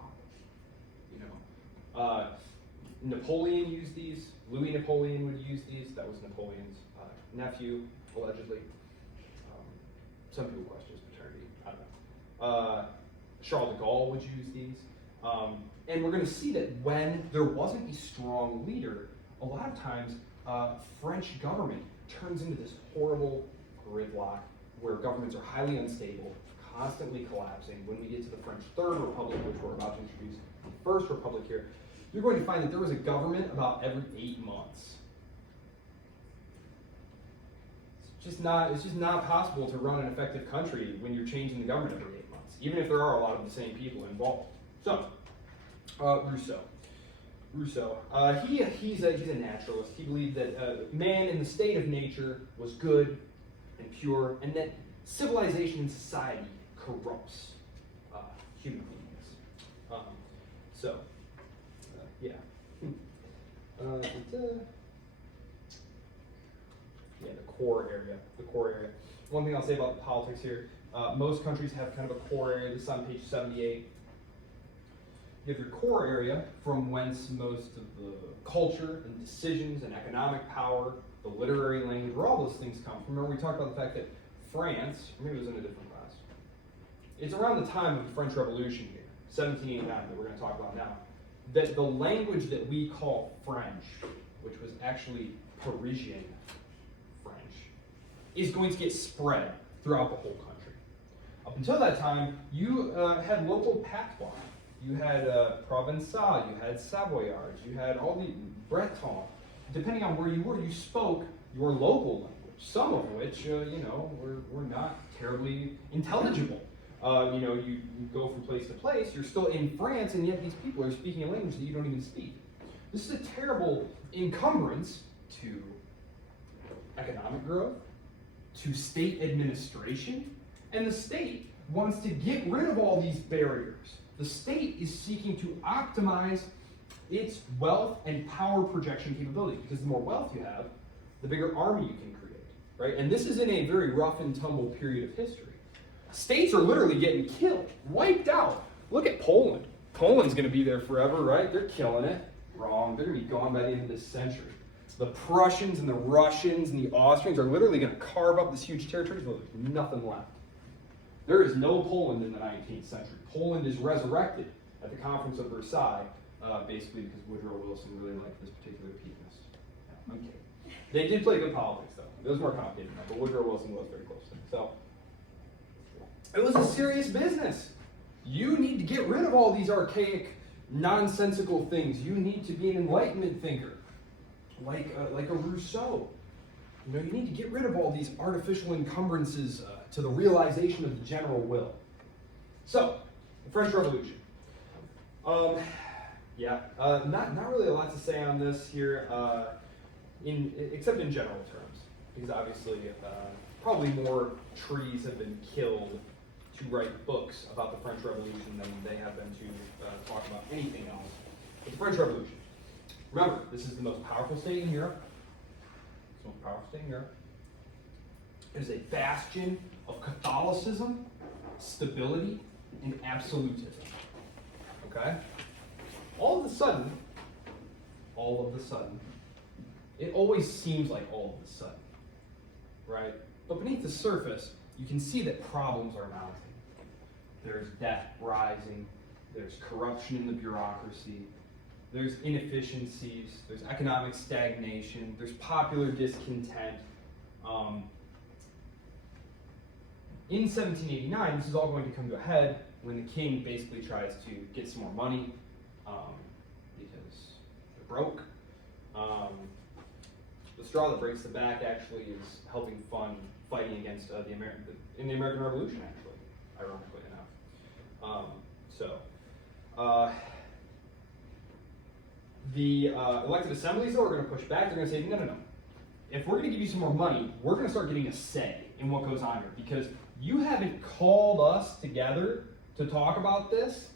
Napoleon used these. Louis Napoleon would use these. That was Napoleon's nephew, allegedly. Some people question his paternity. I don't know. Charles de Gaulle would use these. And we're going to see that when there wasn't a strong leader, a lot of times French government turns into this horrible gridlock where governments are highly unstable, constantly collapsing. When we get to the French Third Republic, which we're about to introduce, the First Republic here, you're going to find that there was a government about every 8 months. It's just not possible to run an effective country when you're changing the government every 8 months, even if there are a lot of the same people involved. So, Rousseau. Rousseau. He's a naturalist. He believed that man in the state of nature was good and pure, and that civilization and society corrupts human beings. Yeah. Yeah, the core area. One thing I'll say about the politics here, most countries have kind of a core area. This is on page 78. You have your core area from whence most of the culture and decisions and economic power, the literary language, where all those things come from. Remember we talked about the fact that France, or maybe it was in a different class, it's around the time of the French Revolution here, 1789, that we're going to talk about now, that the language that we call French, which was actually Parisian French, is going to get spread throughout the whole country. Up until that time, you had local patois. You had Provençal, you had Savoyards, you had all the Breton. Depending on where you were, you spoke your local language, some of which, were not terribly intelligible. You go from place to place, you're still in France, and yet these people are speaking a language that you don't even speak. This is a terrible encumbrance to economic growth, to state administration, and the state wants to get rid of all these barriers. The state is seeking to optimize its wealth and power projection capability, because the more wealth you have, the bigger army you can create, right? And this is in a very rough and tumble period of history. States are literally getting killed, wiped out. Look at Poland. Poland's going to be there forever, right? They're killing it. Wrong. They're going to be gone by the end of this century. The Prussians and the Russians and the Austrians are literally going to carve up this huge territory until there's nothing left. There is no Poland in the 19th century. Poland is resurrected at the Conference of Versailles, basically because Woodrow Wilson really liked this particular pianist. Yeah, I'm kidding. They did play good politics, though. It was more complicated than that, but Woodrow Wilson was very close to them. So, it was a serious business. You need to get rid of all these archaic, nonsensical things. You need to be an Enlightenment thinker, like a Rousseau. You need to get rid of all these artificial encumbrances to the realization of the general will. So, the French Revolution. Not really a lot to say on this here, except in general terms, because obviously probably more trees have been killed to write books about the French Revolution than they have been to talk about anything else. But the French Revolution. Remember, this is the most powerful state in Europe. It's the most powerful state in Europe. It is a bastion of Catholicism, stability, and absolutism. Okay? All of a sudden, it always seems like all of a sudden, right? But beneath the surface, you can see that problems are mounting. There's debt rising, there's corruption in the bureaucracy, there's inefficiencies, there's economic stagnation, there's popular discontent. In 1789, this is all going to come to a head when the king basically tries to get some more money because they're broke. The straw that breaks the back actually is helping fund fighting against the American Revolution, actually, ironically enough. The elected assemblies, though, are going to push back. They're going to say, no. If we're going to give you some more money, we're going to start getting a say in what goes on here, because you haven't called us together to talk about this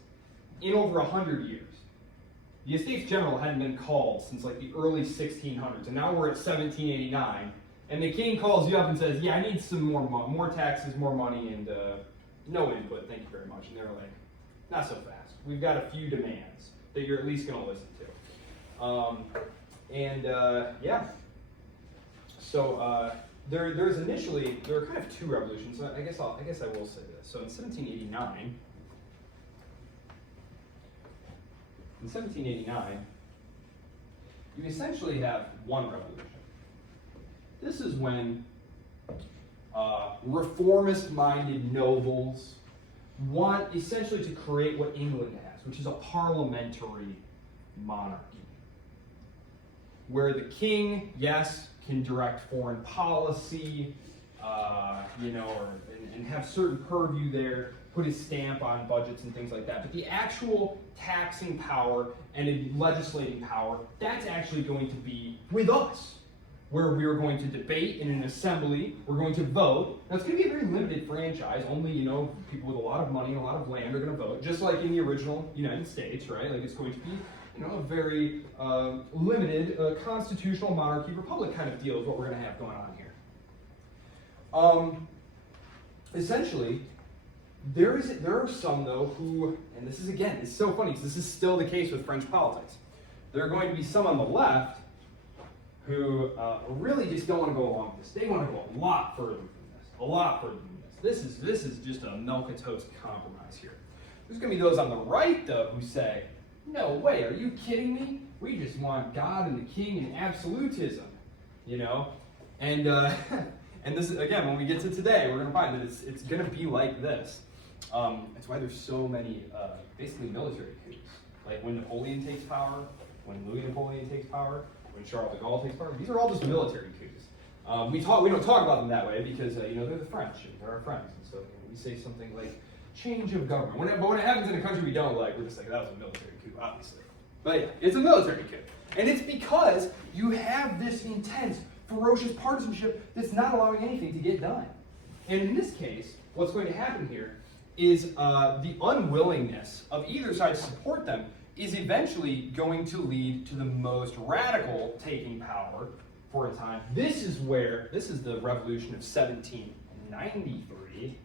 in over 100 years. The Estates General hadn't been called since like the early 1600s, and now we're at 1789, and the king calls you up and says, yeah, I need some more taxes, more money, and no input, thank you very much. And they're like, not so fast. We've got a few demands that you're at least going to listen to. So there's initially, there were kind of two revolutions. I guess I will say this. So in 1789, you essentially have one revolution. This is when reformist-minded nobles want essentially to create what England has, which is a parliamentary monarchy, where the king, yes, can direct foreign policy, and have certain purview there, put his stamp on budgets and things like that. But the actual taxing power and legislating power, that's actually going to be with us, where we are going to debate in an assembly, we're going to vote. Now it's going to be a very limited franchise, only, people with a lot of money and a lot of land are going to vote, just like in the original United States, right? Like it's going to be, a very limited constitutional monarchy republic kind of deal is what we're going to have going on here. Essentially, there are some, though, who, and this is, again, it's so funny because this is still the case with French politics. There are going to be some on the left who really just don't want to go along with this. They want to go a lot further than this, a lot further than this. This is just a milquetoast compromise here. There's going to be those on the right, though, who say, no way, are you kidding me? We just want God and the King and absolutism, And and this is, again, when we get to today, we're going to find that it's going to be like this. That's why there's so many, basically, military coups. Like when Napoleon takes power, when Louis Napoleon takes power, when Charles de Gaulle takes power. These are all just military coups. We don't talk about them that way because, they're the French, and they're our friends. And so we say something like, change of government. But when it happens in a country we don't like, we're just like, that was a military coup, obviously. But yeah, it's a military coup. And it's because you have this intense, ferocious partisanship that's not allowing anything to get done. And in this case, what's going to happen here is the unwillingness of either side to support them is eventually going to lead to the most radical taking power for a time. This is the revolution of 1793.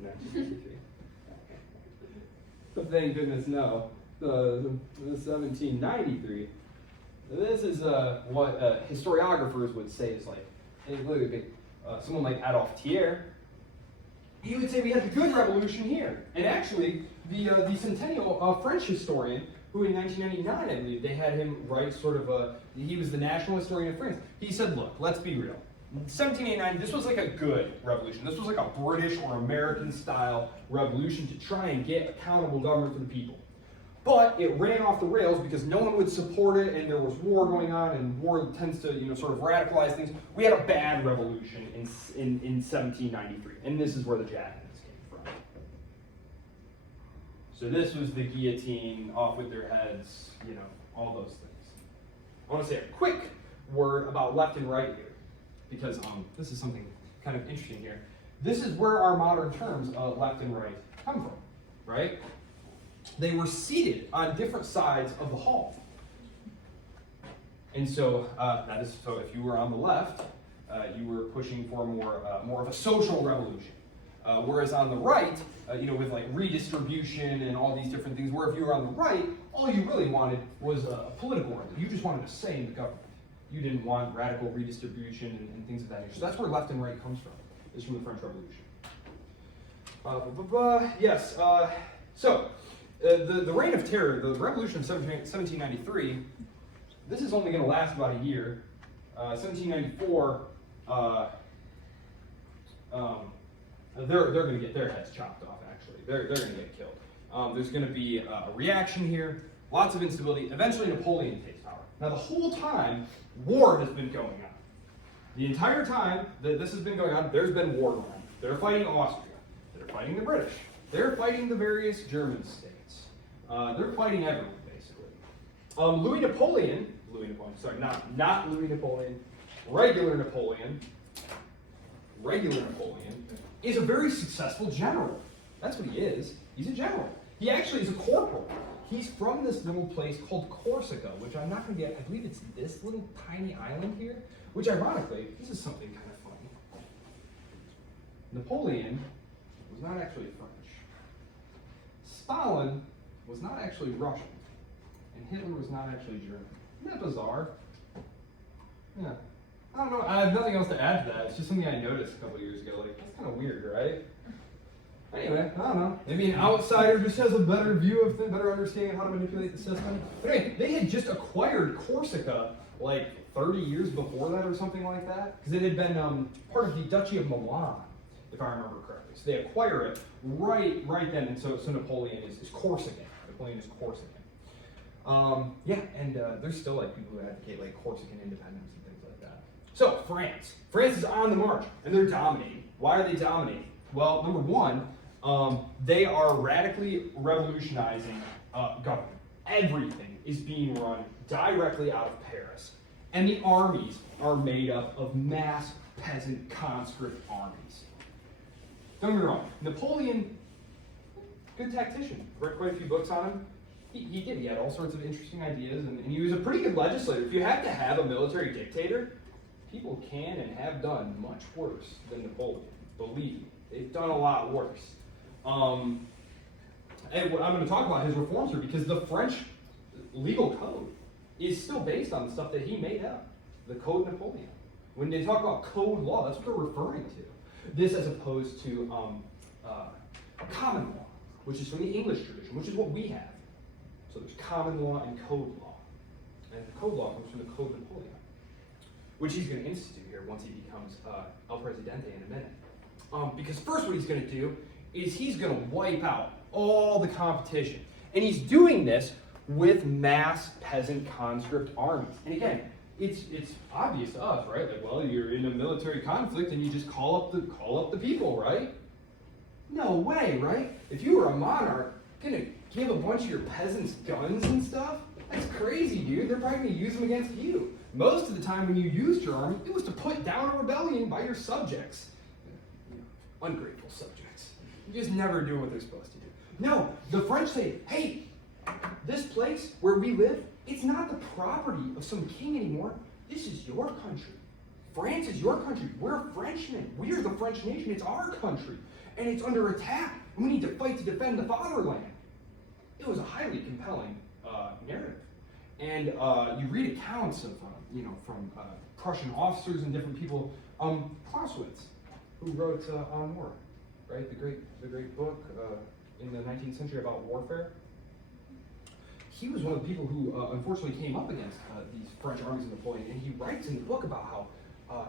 1993. Thank goodness, no. The 1793. This is what historiographers would say is like, hey, look at someone like Adolphe Thiers. He would say we had the good revolution here. And actually, the Centennial French historian, who in 1999, I believe, they had him write he was the national historian of France. He said, look, let's be real. 1789, this was like a good revolution. This was like a British or American style revolution to try and get accountable government for the people. But it ran off the rails because no one would support it, and there was war going on, and war tends to, sort of radicalize things. We had a bad revolution in 1793, and this is where the Jacobins came from. So this was the guillotine, off with their heads, all those things. I want to say a quick word about left and right here, because this is something kind of interesting here. This is where our modern terms left and right come from, right? They were seated on different sides of the hall. And so if you were on the left, you were pushing for more of a social revolution. Whereas on the right, with like redistribution and all these different things, where if you were on the right, all you really wanted was a political revolution. You just wanted a say in the government. You didn't want radical redistribution and things of that nature. So that's where left and right comes from, is from the French Revolution. Yes, so the Reign of Terror, the Revolution of 1793, this is only going to last about a year. 1794, they're going to get their heads chopped off, actually. They're going to get killed. There's going to be a reaction here, lots of instability. Eventually, Napoleon takes power. Now, the whole time, war has been going on. The entire time that this has been going on, there's been war going on. They're fighting Austria. They're fighting the British. They're fighting the various German states. They're fighting everyone, basically. Not Louis Napoleon, regular Napoleon is a very successful general. That's what he is. He's a general. He actually is a corporal. He's from this little place called Corsica, which I'm not going to get. I believe it's this little tiny island here, which ironically, this is something kind of funny. Napoleon was not actually French. Stalin was not actually Russian. And Hitler was not actually German. Isn't that bizarre? Yeah. I don't know. I have nothing else to add to that. It's just something I noticed a couple years ago. Like, that's kind of weird, right? Anyway, I don't know. Maybe an outsider just has a better view of things, better understanding of how to manipulate the system. But anyway, they had just acquired Corsica like 30 years before that or something like that. Because it had been part of the Duchy of Milan, if I remember correctly. So they acquire it right then. And so Napoleon is Corsican. Napoleon is Corsican. There's still like people who advocate like Corsican independence and things like that. So France is on the march, and they're dominating. Why are they dominating? Well, number one, they are radically revolutionizing government. Everything is being run directly out of Paris. And the armies are made up of mass peasant conscript armies. Don't get me wrong, Napoleon, good tactician. Read quite a few books on him. He did. He had all sorts of interesting ideas, and he was a pretty good legislator. If you have to have a military dictator, people can and have done much worse than Napoleon. Believe me, they've done a lot worse. And what I'm going to talk about his reforms here, because the French legal code is still based on the stuff that he made up, the Code Napoleon. When they talk about code law, that's what they're referring to. This as opposed to common law, which is from the English tradition, which is what we have. So there's common law and code law. And the code law comes from the Code Napoleon, which he's going to institute here once he becomes El Presidente in a minute. Because first what he's going to do is he's going to wipe out all the competition. And he's doing this with mass peasant conscript armies. And again, it's obvious to us, right? Like, well, you're in a military conflict and you just call up the people, right? No way, right? If you were a monarch, gonna give a bunch of your peasants guns and stuff? That's crazy, dude. They're probably gonna use them against you. Most of the time when you used your army, it was to put down a rebellion by your subjects. Ungrateful subjects. You just never do what they're supposed to do. No, the French say, hey, this place where we live, it's not the property of some king anymore. This is your country. France is your country. We're Frenchmen. We are the French nation. It's our country. And it's under attack. We need to fight to defend the fatherland. It was a highly compelling narrative. And you read accounts of, from Prussian officers and different people. Clausewitz, who wrote On War, right? The great book in the 19th century about warfare. He was one of the people who unfortunately came up against these French armies of Napoleon, and he writes in the book about how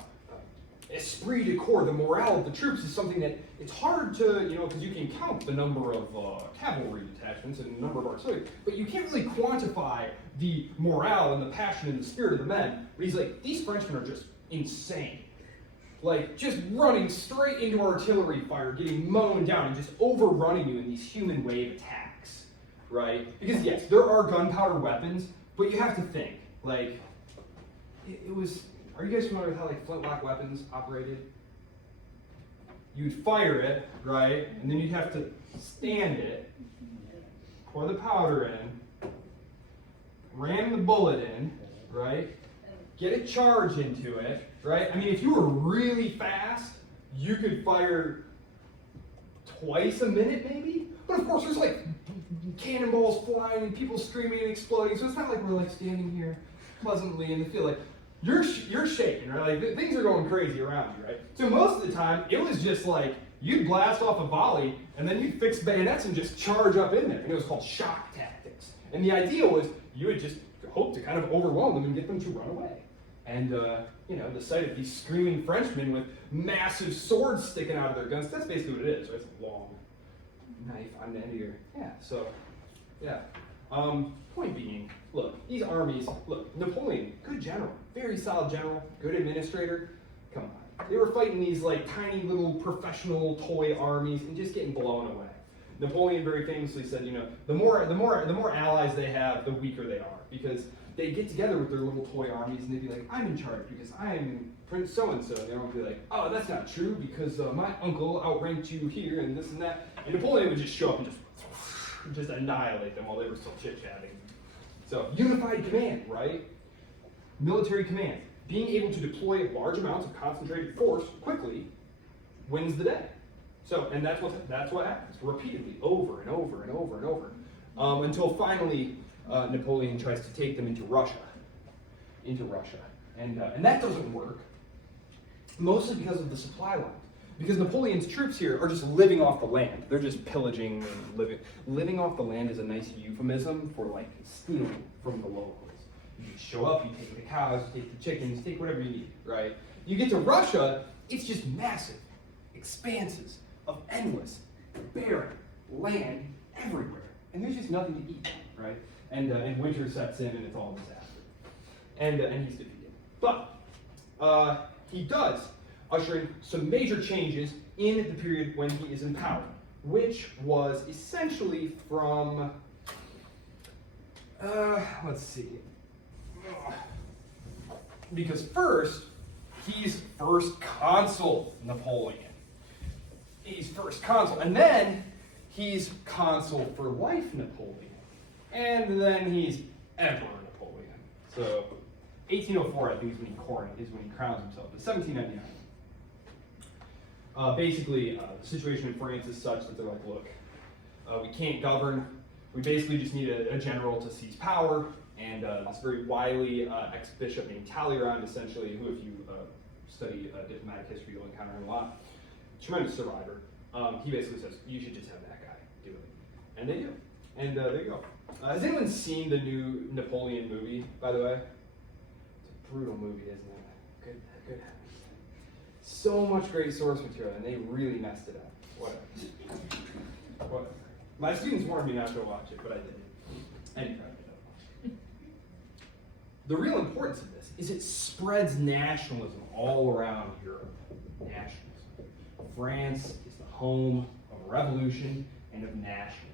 esprit de corps, the morale of the troops, is something that it's hard to, because you can count the number of cavalry detachments and the number of artillery, but you can't really quantify the morale and the passion and the spirit of the men. But he's like, these Frenchmen are just insane. Like, just running straight into artillery fire, getting mown down, and just overrunning you in these human wave attacks, right? Because yes, there are gunpowder weapons, but you have to think, like, it was... Are you guys familiar with how flintlock weapons operated? You'd fire it, right? And then you'd have to stand it, pour the powder in, ram the bullet in, right? Get a charge into it, right? I mean, if you were really fast, you could fire twice a minute maybe? But of course, there's cannonballs flying and people screaming and exploding, so it's not like we're standing here pleasantly in the field. You're shaking, right? Things are going crazy around you, right? So most of the time, it was just you'd blast off a volley, and then you'd fix bayonets and just charge up in there. And it was called shock tactics. And the idea was you would just hope to kind of overwhelm them and get them to run away. And, the sight of these screaming Frenchmen with massive swords sticking out of their guns, that's basically what it is, right? It's a long knife on the end of your... Yeah, so, yeah. Point being, look, these armies, Napoleon, good general, very solid general, good administrator. Come on. They were fighting these tiny little professional toy armies and just getting blown away. Napoleon very famously said, the more allies they have, the weaker they are, because they get together with their little toy armies and they'd be like, I'm in charge because I am Prince so-and-so. And everyone would be like, oh, that's not true because my uncle outranked you here and this and that. And Napoleon would just show up and just annihilate them while they were still chit-chatting. So, unified command, right? Military command. Being able to deploy large amounts of concentrated force quickly wins the day. So, and that's what happens repeatedly, over and over and over and over, until finally Napoleon tries to take them into Russia. And that doesn't work, mostly because of the supply line. Because Napoleon's troops here are just living off the land. They're just pillaging and living. Living off the land is a nice euphemism for stealing from the locals. You just show up, you take the cows, you take the chickens, you take whatever you need, right? You get to Russia, it's just massive expanses of endless, barren land everywhere. And there's just nothing to eat, right? And winter sets in and it's all disaster. And he's defeated. But he does usher in some major changes in the period when he is in power, which was essentially from, let's see, because first, he's first consul Napoleon. He's first consul, and then he's consul for life Napoleon, and then he's Emperor Napoleon. So 1804, I think, is when he crowns himself. But 1799. Basically, the situation in France is such that they're like, look, we can't govern. We basically just need a general to seize power. And this very wily ex-bishop named Talleyrand, essentially, who, if you study diplomatic history, you'll encounter him a lot. Tremendous survivor. He basically says, you should just have that guy do it. And they do. And there you go. Has anyone seen the new Napoleon movie, by the way? It's a brutal movie, isn't it? Good heavens. So much great source material, and they really messed it up. Whatever. My students warned me not to watch it, but I did. Anyway. The real importance of this is it spreads nationalism all around Europe. Nationalism. France is the home of revolution and of nationalism.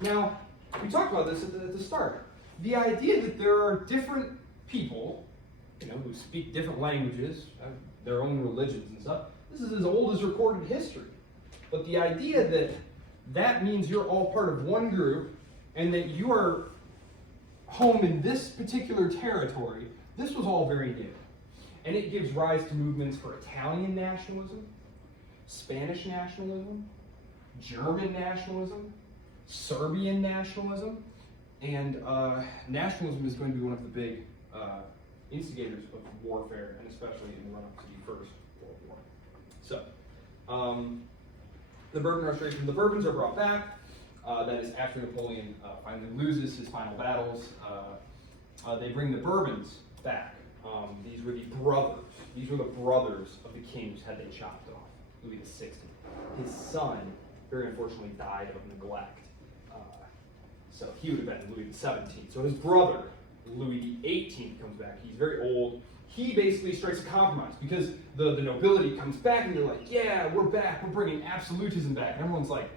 Now, we talked about this at the start. The idea that there are different people, who speak different languages, have their own religions and stuff, this is as old as recorded history. But the idea that means you're all part of one group and that you are home in this particular territory, this was all very new. And it gives rise to movements for Italian nationalism, Spanish nationalism, German nationalism, Serbian nationalism, and nationalism is going to be one of the big instigators of warfare, and especially in the run-up to the First World War. So, the Bourbon Restoration. The Bourbons are brought back. That is after Napoleon finally loses his final battles. They bring the Bourbons back. These were the brothers. These were the brothers of the kings had they chopped off. Louis XVI. His son, very unfortunately, died of neglect. So he would have been Louis XVII. So his brother, Louis XVIII, comes back. He's very old. He basically strikes a compromise because the nobility comes back and they're like, yeah, we're back. We're bringing absolutism back. And everyone's like,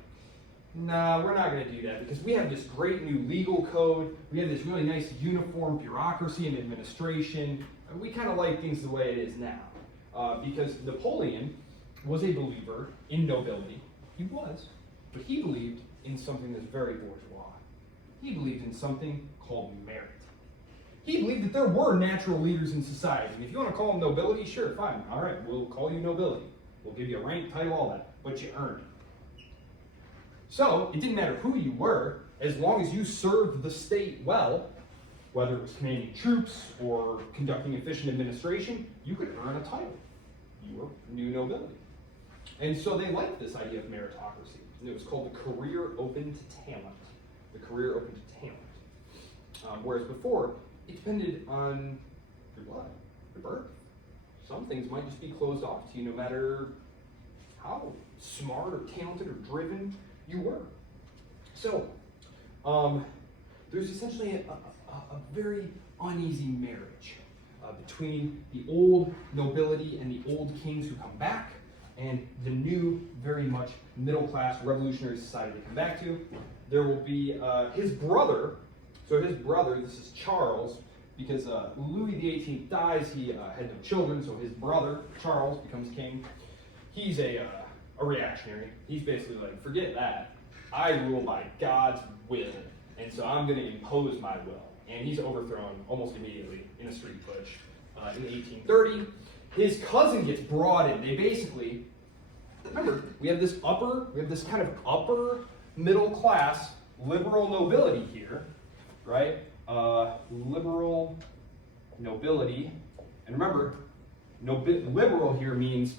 nah, we're not going to do that because we have this great new legal code. We have this really nice uniform bureaucracy and administration. We kind of like things the way it is now. Because Napoleon was a believer in nobility. He was. But he believed in something that's very bourgeois. He believed in something called merit. He believed that there were natural leaders in society. And if you want to call them nobility, sure, fine. All right, we'll call you nobility. We'll give you a rank, title, all that. But you earned it. So, it didn't matter who you were, as long as you served the state well, whether it was commanding troops or conducting efficient administration, you could earn a title. You were new nobility. And so they liked this idea of meritocracy. And it was called the career open to talent. The career open to talent. Whereas before, it depended on your blood, your birth. Some things might just be closed off to you no matter how smart or talented or driven you were. So, there's essentially a very uneasy marriage between the old nobility and the old kings who come back and the new, very much middle-class revolutionary society they come back to. There will be his brother. So his brother, this is Charles, because Louis XVIII dies, he had no children, so his brother, Charles, becomes king. He's a reactionary. He's basically like, forget that. I rule by God's will, and so I'm going to impose my will. And he's overthrown almost immediately in a street push in 1830. His cousin gets brought in. They basically, remember, we have this kind of upper middle class liberal nobility here, right? Liberal nobility, and remember, liberal here means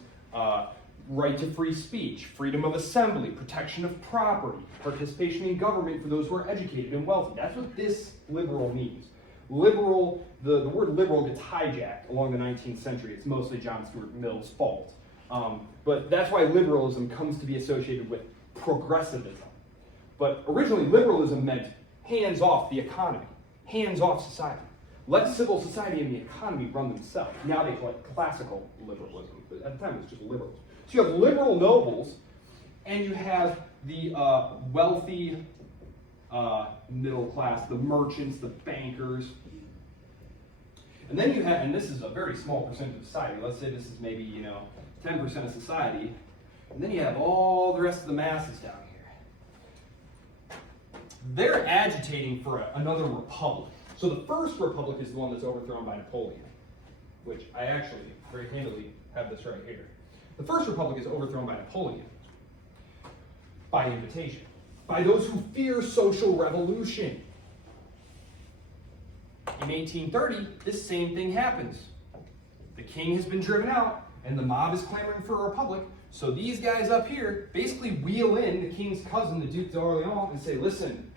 right to free speech, freedom of assembly, protection of property, participation in government for those who are educated and wealthy. That's what this liberal means. Liberal, the word liberal gets hijacked along the 19th century. It's mostly John Stuart Mill's fault. But that's why liberalism comes to be associated with progressivism. But originally, liberalism meant hands off the economy, hands off society. Let civil society and the economy run themselves. Now they call it classical liberalism, but at the time it was just liberals. So you have liberal nobles, and you have the wealthy middle class, the merchants, the bankers. And then you have, and this is a very small percentage of society. Let's say this is maybe, 10% of society. And then you have all the rest of the masses down here. They're agitating for another republic. So the first republic is the one that's overthrown by Napoleon, which I actually very handily have this right here. The first republic is overthrown by Napoleon by invitation, by those who fear social revolution. In 1830, this same thing happens. The king has been driven out, and the mob is clamoring for a republic. So these guys up here basically wheel in the king's cousin, the Duc d'Orléans, and say, listen,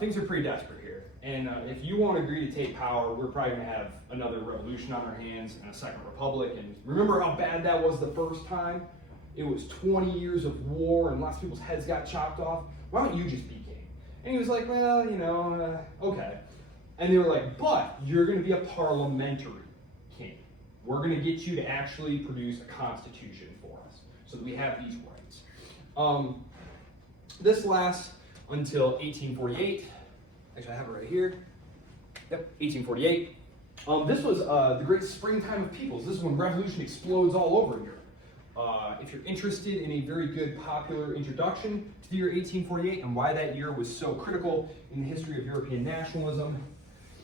things are pretty desperate here. And if you won't agree to take power, we're probably going to have another revolution on our hands and a second republic. And remember how bad that was the first time? It was 20 years of war and lots of people's heads got chopped off. Why don't you just be king? And he was like, well, okay. And they were like, but you're going to be a parliamentary king. We're going to get you to actually produce a constitution for us so that we have these rights. This lasts until 1848. Actually, I have it right here. Yep, 1848. This was the great springtime of peoples. This is when revolution explodes all over Europe. If you're interested in a very good popular introduction to the year 1848 and why that year was so critical in the history of European nationalism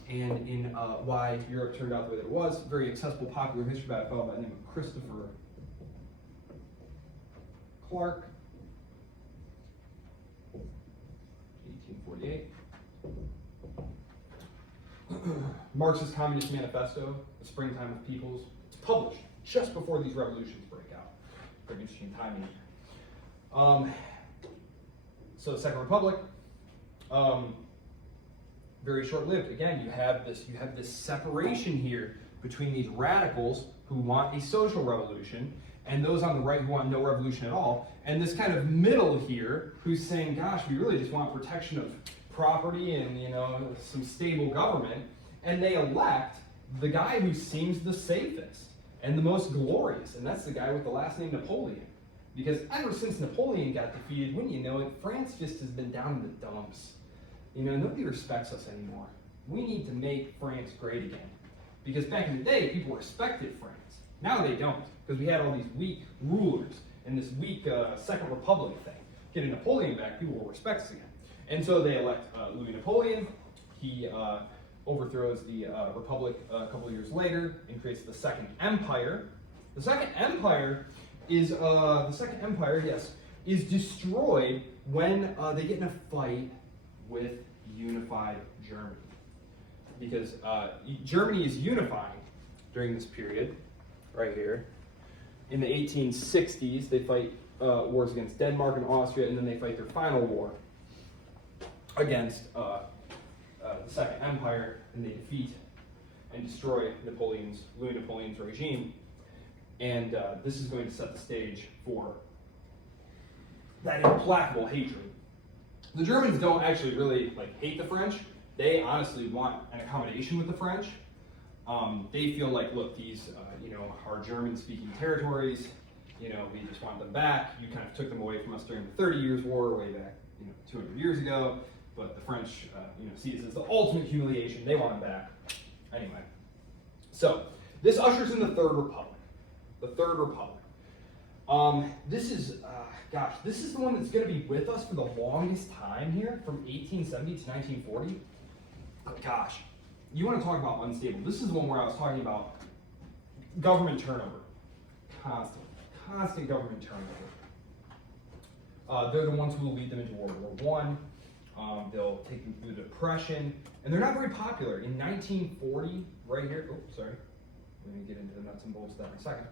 and in why Europe turned out the way that it was, very accessible popular history by a fellow by the name of Christopher Clark, 1848. Marxist Communist Manifesto, The Springtime of Peoples. It's published just before these revolutions break out. Pretty interesting timing. So the Second Republic, very short-lived. Again, you have this separation here between these radicals who want a social revolution and those on the right who want no revolution at all, and this kind of middle here who's saying, gosh, we really just want protection of property and some stable government, and they elect the guy who seems the safest and the most glorious, and that's the guy with the last name Napoleon. Because ever since Napoleon got defeated, wouldn't you know it, France just has been down in the dumps. Nobody respects us anymore. We need to make France great again. Because back in the day, people respected France. Now they don't, because we had all these weak rulers and this weak Second Republic thing. Getting Napoleon back, people will respect us again. And so they elect Louis Napoleon. He overthrows the Republic a couple of years later and creates the Second Empire. The Second Empire is is destroyed when they get in a fight with unified Germany. Because Germany is unifying during this period, right here. In the 1860s, they fight wars against Denmark and Austria, and then they fight their final war against the Second Empire, and they defeat and destroy Louis Napoleon's regime. And this is going to set the stage for that implacable hatred. The Germans don't actually really hate the French. They honestly want an accommodation with the French. They feel like, look, these are German-speaking territories. We just want them back. You kind of took them away from us during the 30 Years' War way back 200 years ago. But the French see this as the ultimate humiliation. They want them back. Anyway, so this ushers in the Third Republic. The Third Republic. This is the one that's going to be with us for the longest time here, from 1870 to 1940. But gosh, you want to talk about unstable. This is the one where I was talking about government turnover. Constant government turnover. They're the ones who will lead them into World War I. They'll take them through the Depression, and they're not very popular. In 1940, right here, we're going to get into the nuts and bolts of that in a second.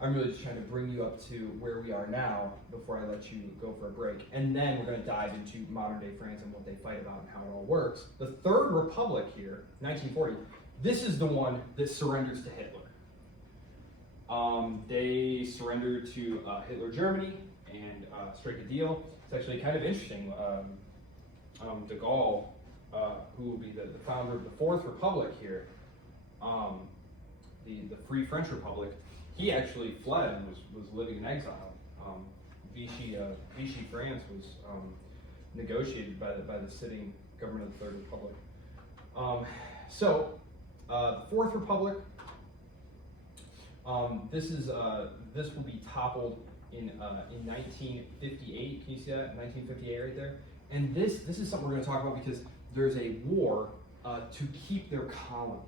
I'm really just trying to bring you up to where we are now before I let you go for a break. And then we're going to dive into modern day France and what they fight about and how it all works. The Third Republic here, 1940, this is the one that surrenders to Hitler. They surrender to Hitler Germany and strike a deal. It's actually kind of interesting. De Gaulle, who will be the founder of the Fourth Republic here, the Free French Republic, he actually fled and was living in exile. Vichy France was negotiated by the sitting government of the Third Republic. The Fourth Republic. This will be toppled in 1958. Can you see that? 1958 right there. And this is something we're going to talk about because there's a war to keep their colonies.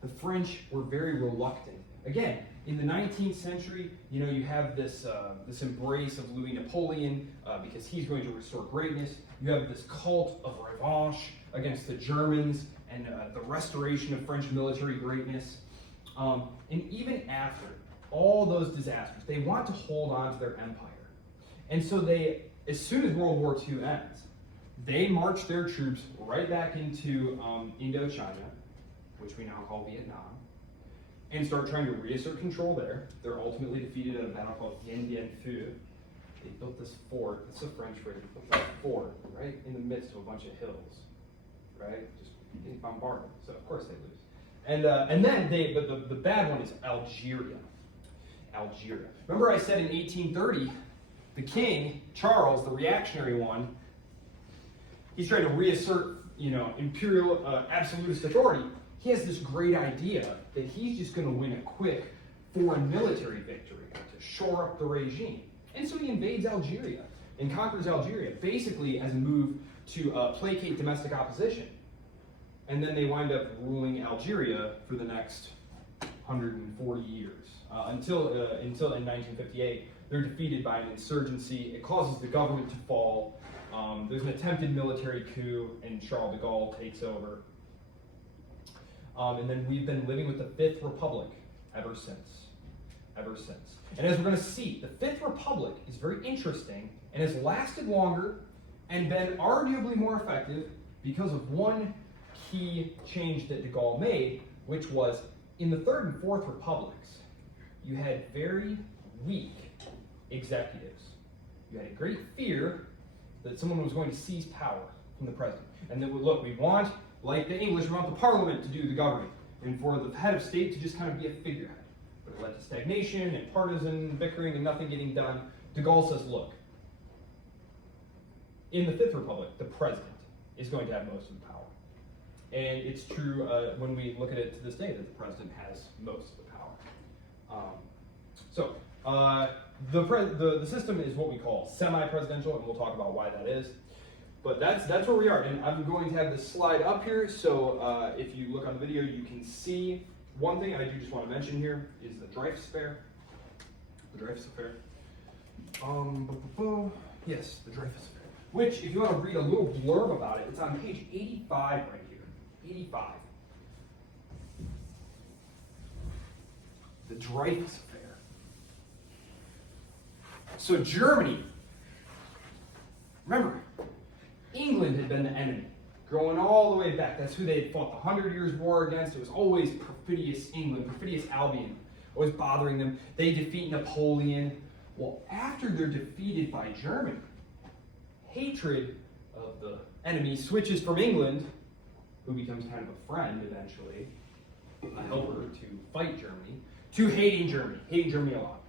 The French were very reluctant. Again, in the 19th century, you know, you have this embrace of Louis Napoleon because he's going to restore greatness. You have this cult of revanche against the Germans and the restoration of French military greatness. And even after all those disasters, they want to hold on to their empire. And so they, as soon as World War II ends, they march their troops right back into Indochina, which we now call Vietnam, and start trying to reassert control there. They're ultimately defeated at a battle called Dien Bien Phu. They built this fort, it's a French phrase, they built this fort right in the midst of a bunch of hills, right? Just getting bombarded, so of course they lose. And then but the bad one is Algeria. Algeria. Remember I said in 1830, the king, Charles, the reactionary one, he's trying to reassert, you know, imperial absolutist authority. He has this great idea that he's just going to win a quick foreign military victory to shore up the regime. And so he invades Algeria and conquers Algeria, basically as a move to placate domestic opposition. And then they wind up ruling Algeria for the next 140 years. Until in 1958, they're defeated by an insurgency. It causes the government to fall. There's an attempted military coup, and Charles de Gaulle takes over. And then we've been living with the Fifth Republic ever since. And as we're going to see, the Fifth Republic is very interesting and has lasted longer and been arguably more effective because of one key change that de Gaulle made, which was in the Third and Fourth Republics, you had very weak executives. You had a great fear that someone was going to seize power from the president. And then, look, we want, like the English, we want the parliament to do the governing, and for the head of state to just kind of be a figurehead. But it led to stagnation and partisan bickering and nothing getting done. De Gaulle says, look, in the Fifth Republic, the president is going to have most of the power. And it's true when we look at it to this day that the president has most of the power. The system is what we call semi-presidential, and we'll talk about why that is. But that's where we are, and I'm going to have this slide up here, so if you look on the video, you can see. One thing I do just want to mention here is the Dreyfus Affair. The Dreyfus Affair. Yes, the Dreyfus Affair. Which, if you want to read a little blurb about it, it's on page 85 right here. 85. The Dreyfus Affair. So Germany, remember, England had been the enemy, going all the way back. That's who they had fought the 100 Years' War against. It was always perfidious England, perfidious Albion, always bothering them. They defeat Napoleon. Well, after they're defeated by Germany, hatred of the enemy switches from England, who becomes kind of a friend eventually, a helper to fight Germany, to hating Germany a lot.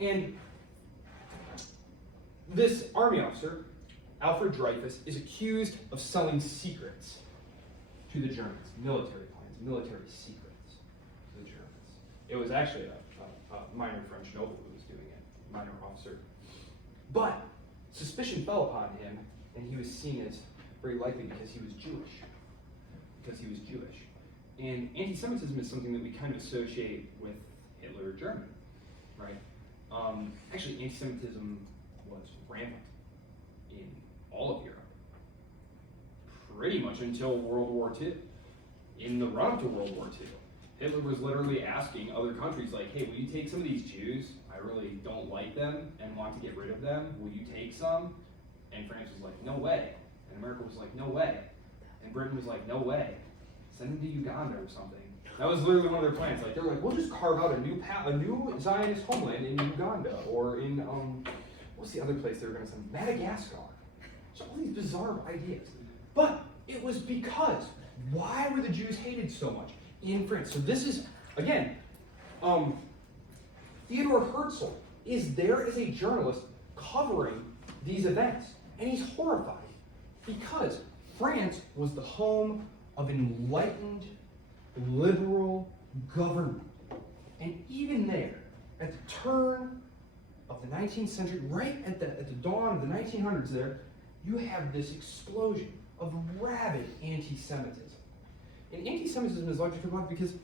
And this army officer, Alfred Dreyfus, is accused of selling secrets to the Germans, military plans, military secrets to the Germans. It was actually a minor French noble who was doing it, minor officer. But suspicion fell upon him, and he was seen as very likely because he was Jewish. And anti-Semitism is something that we kind of associate with Hitler or Germany, right? Actually, anti-Semitism was rampant in all of Europe, pretty much until World War II. In the run-up to World War II, Hitler was literally asking other countries, like, hey, will you take some of these Jews? I really don't like them and want to get rid of them. Will you take some? And France was like, no way. And America was like, no way. And Britain was like, no way. Send them to Uganda or something. That was literally one of their plans. Like, they're like, we'll just carve out a new Zionist homeland in Uganda or in, what's the other place they were going to send? Madagascar. So all these bizarre ideas. But it was because, why were the Jews hated so much in France? So this is, again, Theodor Herzl is there as a journalist covering these events, and he's horrified because France was the home of enlightened, liberal government. And even there, at the turn of the 19th century, right at the dawn of the 1900s there, you have this explosion of rabid anti-Semitism. And anti-Semitism is largely come about because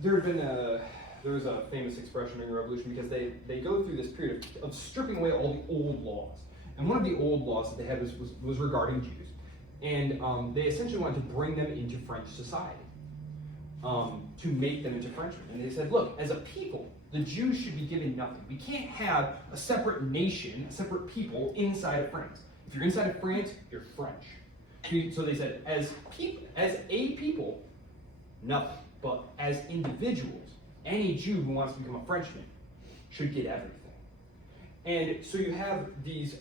there was a famous expression during the Revolution because they go through this period of stripping away all the old laws. And one of the old laws that they had was regarding Jews. And they essentially wanted to bring them into French society, to make them into Frenchmen. And they said, look, as a people, the Jews should be given nothing. We can't have a separate nation, a separate people inside of France. If you're inside of France, you're French. So they said, as a people, nothing. But as individuals, any Jew who wants to become a Frenchman should get everything. And so you have these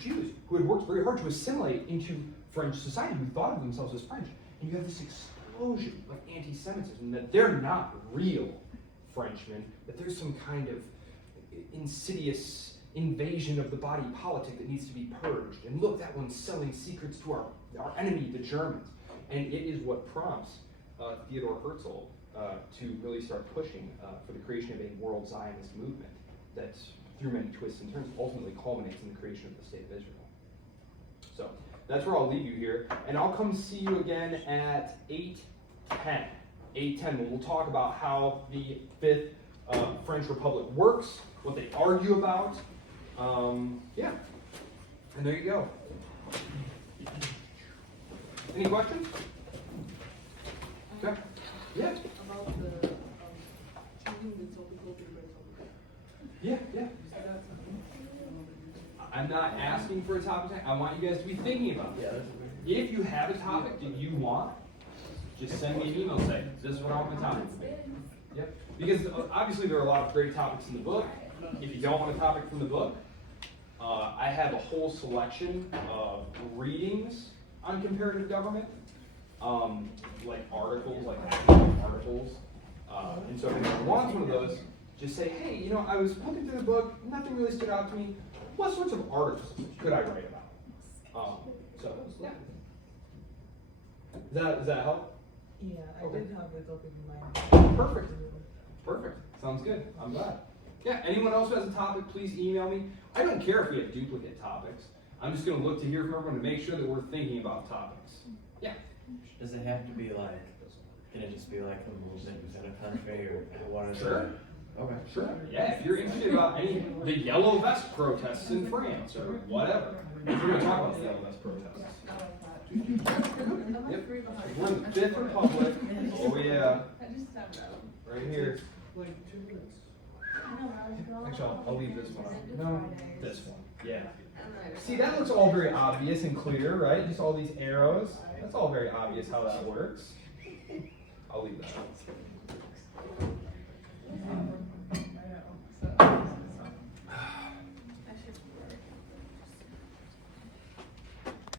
Jews who had worked very hard to assimilate into French society, who thought of themselves as French. And you have this explosion of anti-Semitism, that they're not real Frenchmen, that there's some kind of insidious invasion of the body politic that needs to be purged. And look, that one's selling secrets to our enemy, the Germans. And it is what prompts Theodor Herzl to really start pushing for the creation of a world Zionist movement that, through many twists and turns, ultimately culminates in the creation of the State of Israel. So that's where I'll leave you here, and I'll come see you again at 8:10. 8:10, when we'll talk about how the Fifth French Republic works, what they argue about. Yeah, and there you go. Any questions? Okay. Yeah. About the changing the topical paper topic. Yeah. Is that something? I'm not asking for a topic. I want you guys to be thinking about it. If you have a topic that you want, just send me an email saying, this is what I want the topic to be. Yep. Because obviously there are a lot of great topics in the book. If you don't want a topic from the book, I have a whole selection of readings on comparative government, like articles, like academic articles. And so if anyone wants one of those, just say, hey, you know, I was looking through the book, nothing really stood out to me. What sorts of articles could I write about? So, yeah. Does that help? Yeah, I Okay. did have the topic in mind. Perfect. Perfect. Sounds good. I'm glad. Yeah, anyone else who has a topic, please email me. I don't care if we have duplicate topics. I'm just going to look to hear from everyone to make sure that we're thinking about topics. Yeah. Does it have to be like, can it just be like a movement within a country, or what is Sure. it? Okay. Sure. Yeah, if you're interested about the Yellow Vest protests in France or whatever. We're going to talk about the Yellow Vest protests. Yep. We're in the Fifth Republic. Oh yeah. Right here. Like 2 minutes. Actually, I'll leave this one on. No, this one. Yeah. See, that looks all very obvious and clear, right? Just all these arrows. That's all very obvious how that works. I'll leave that.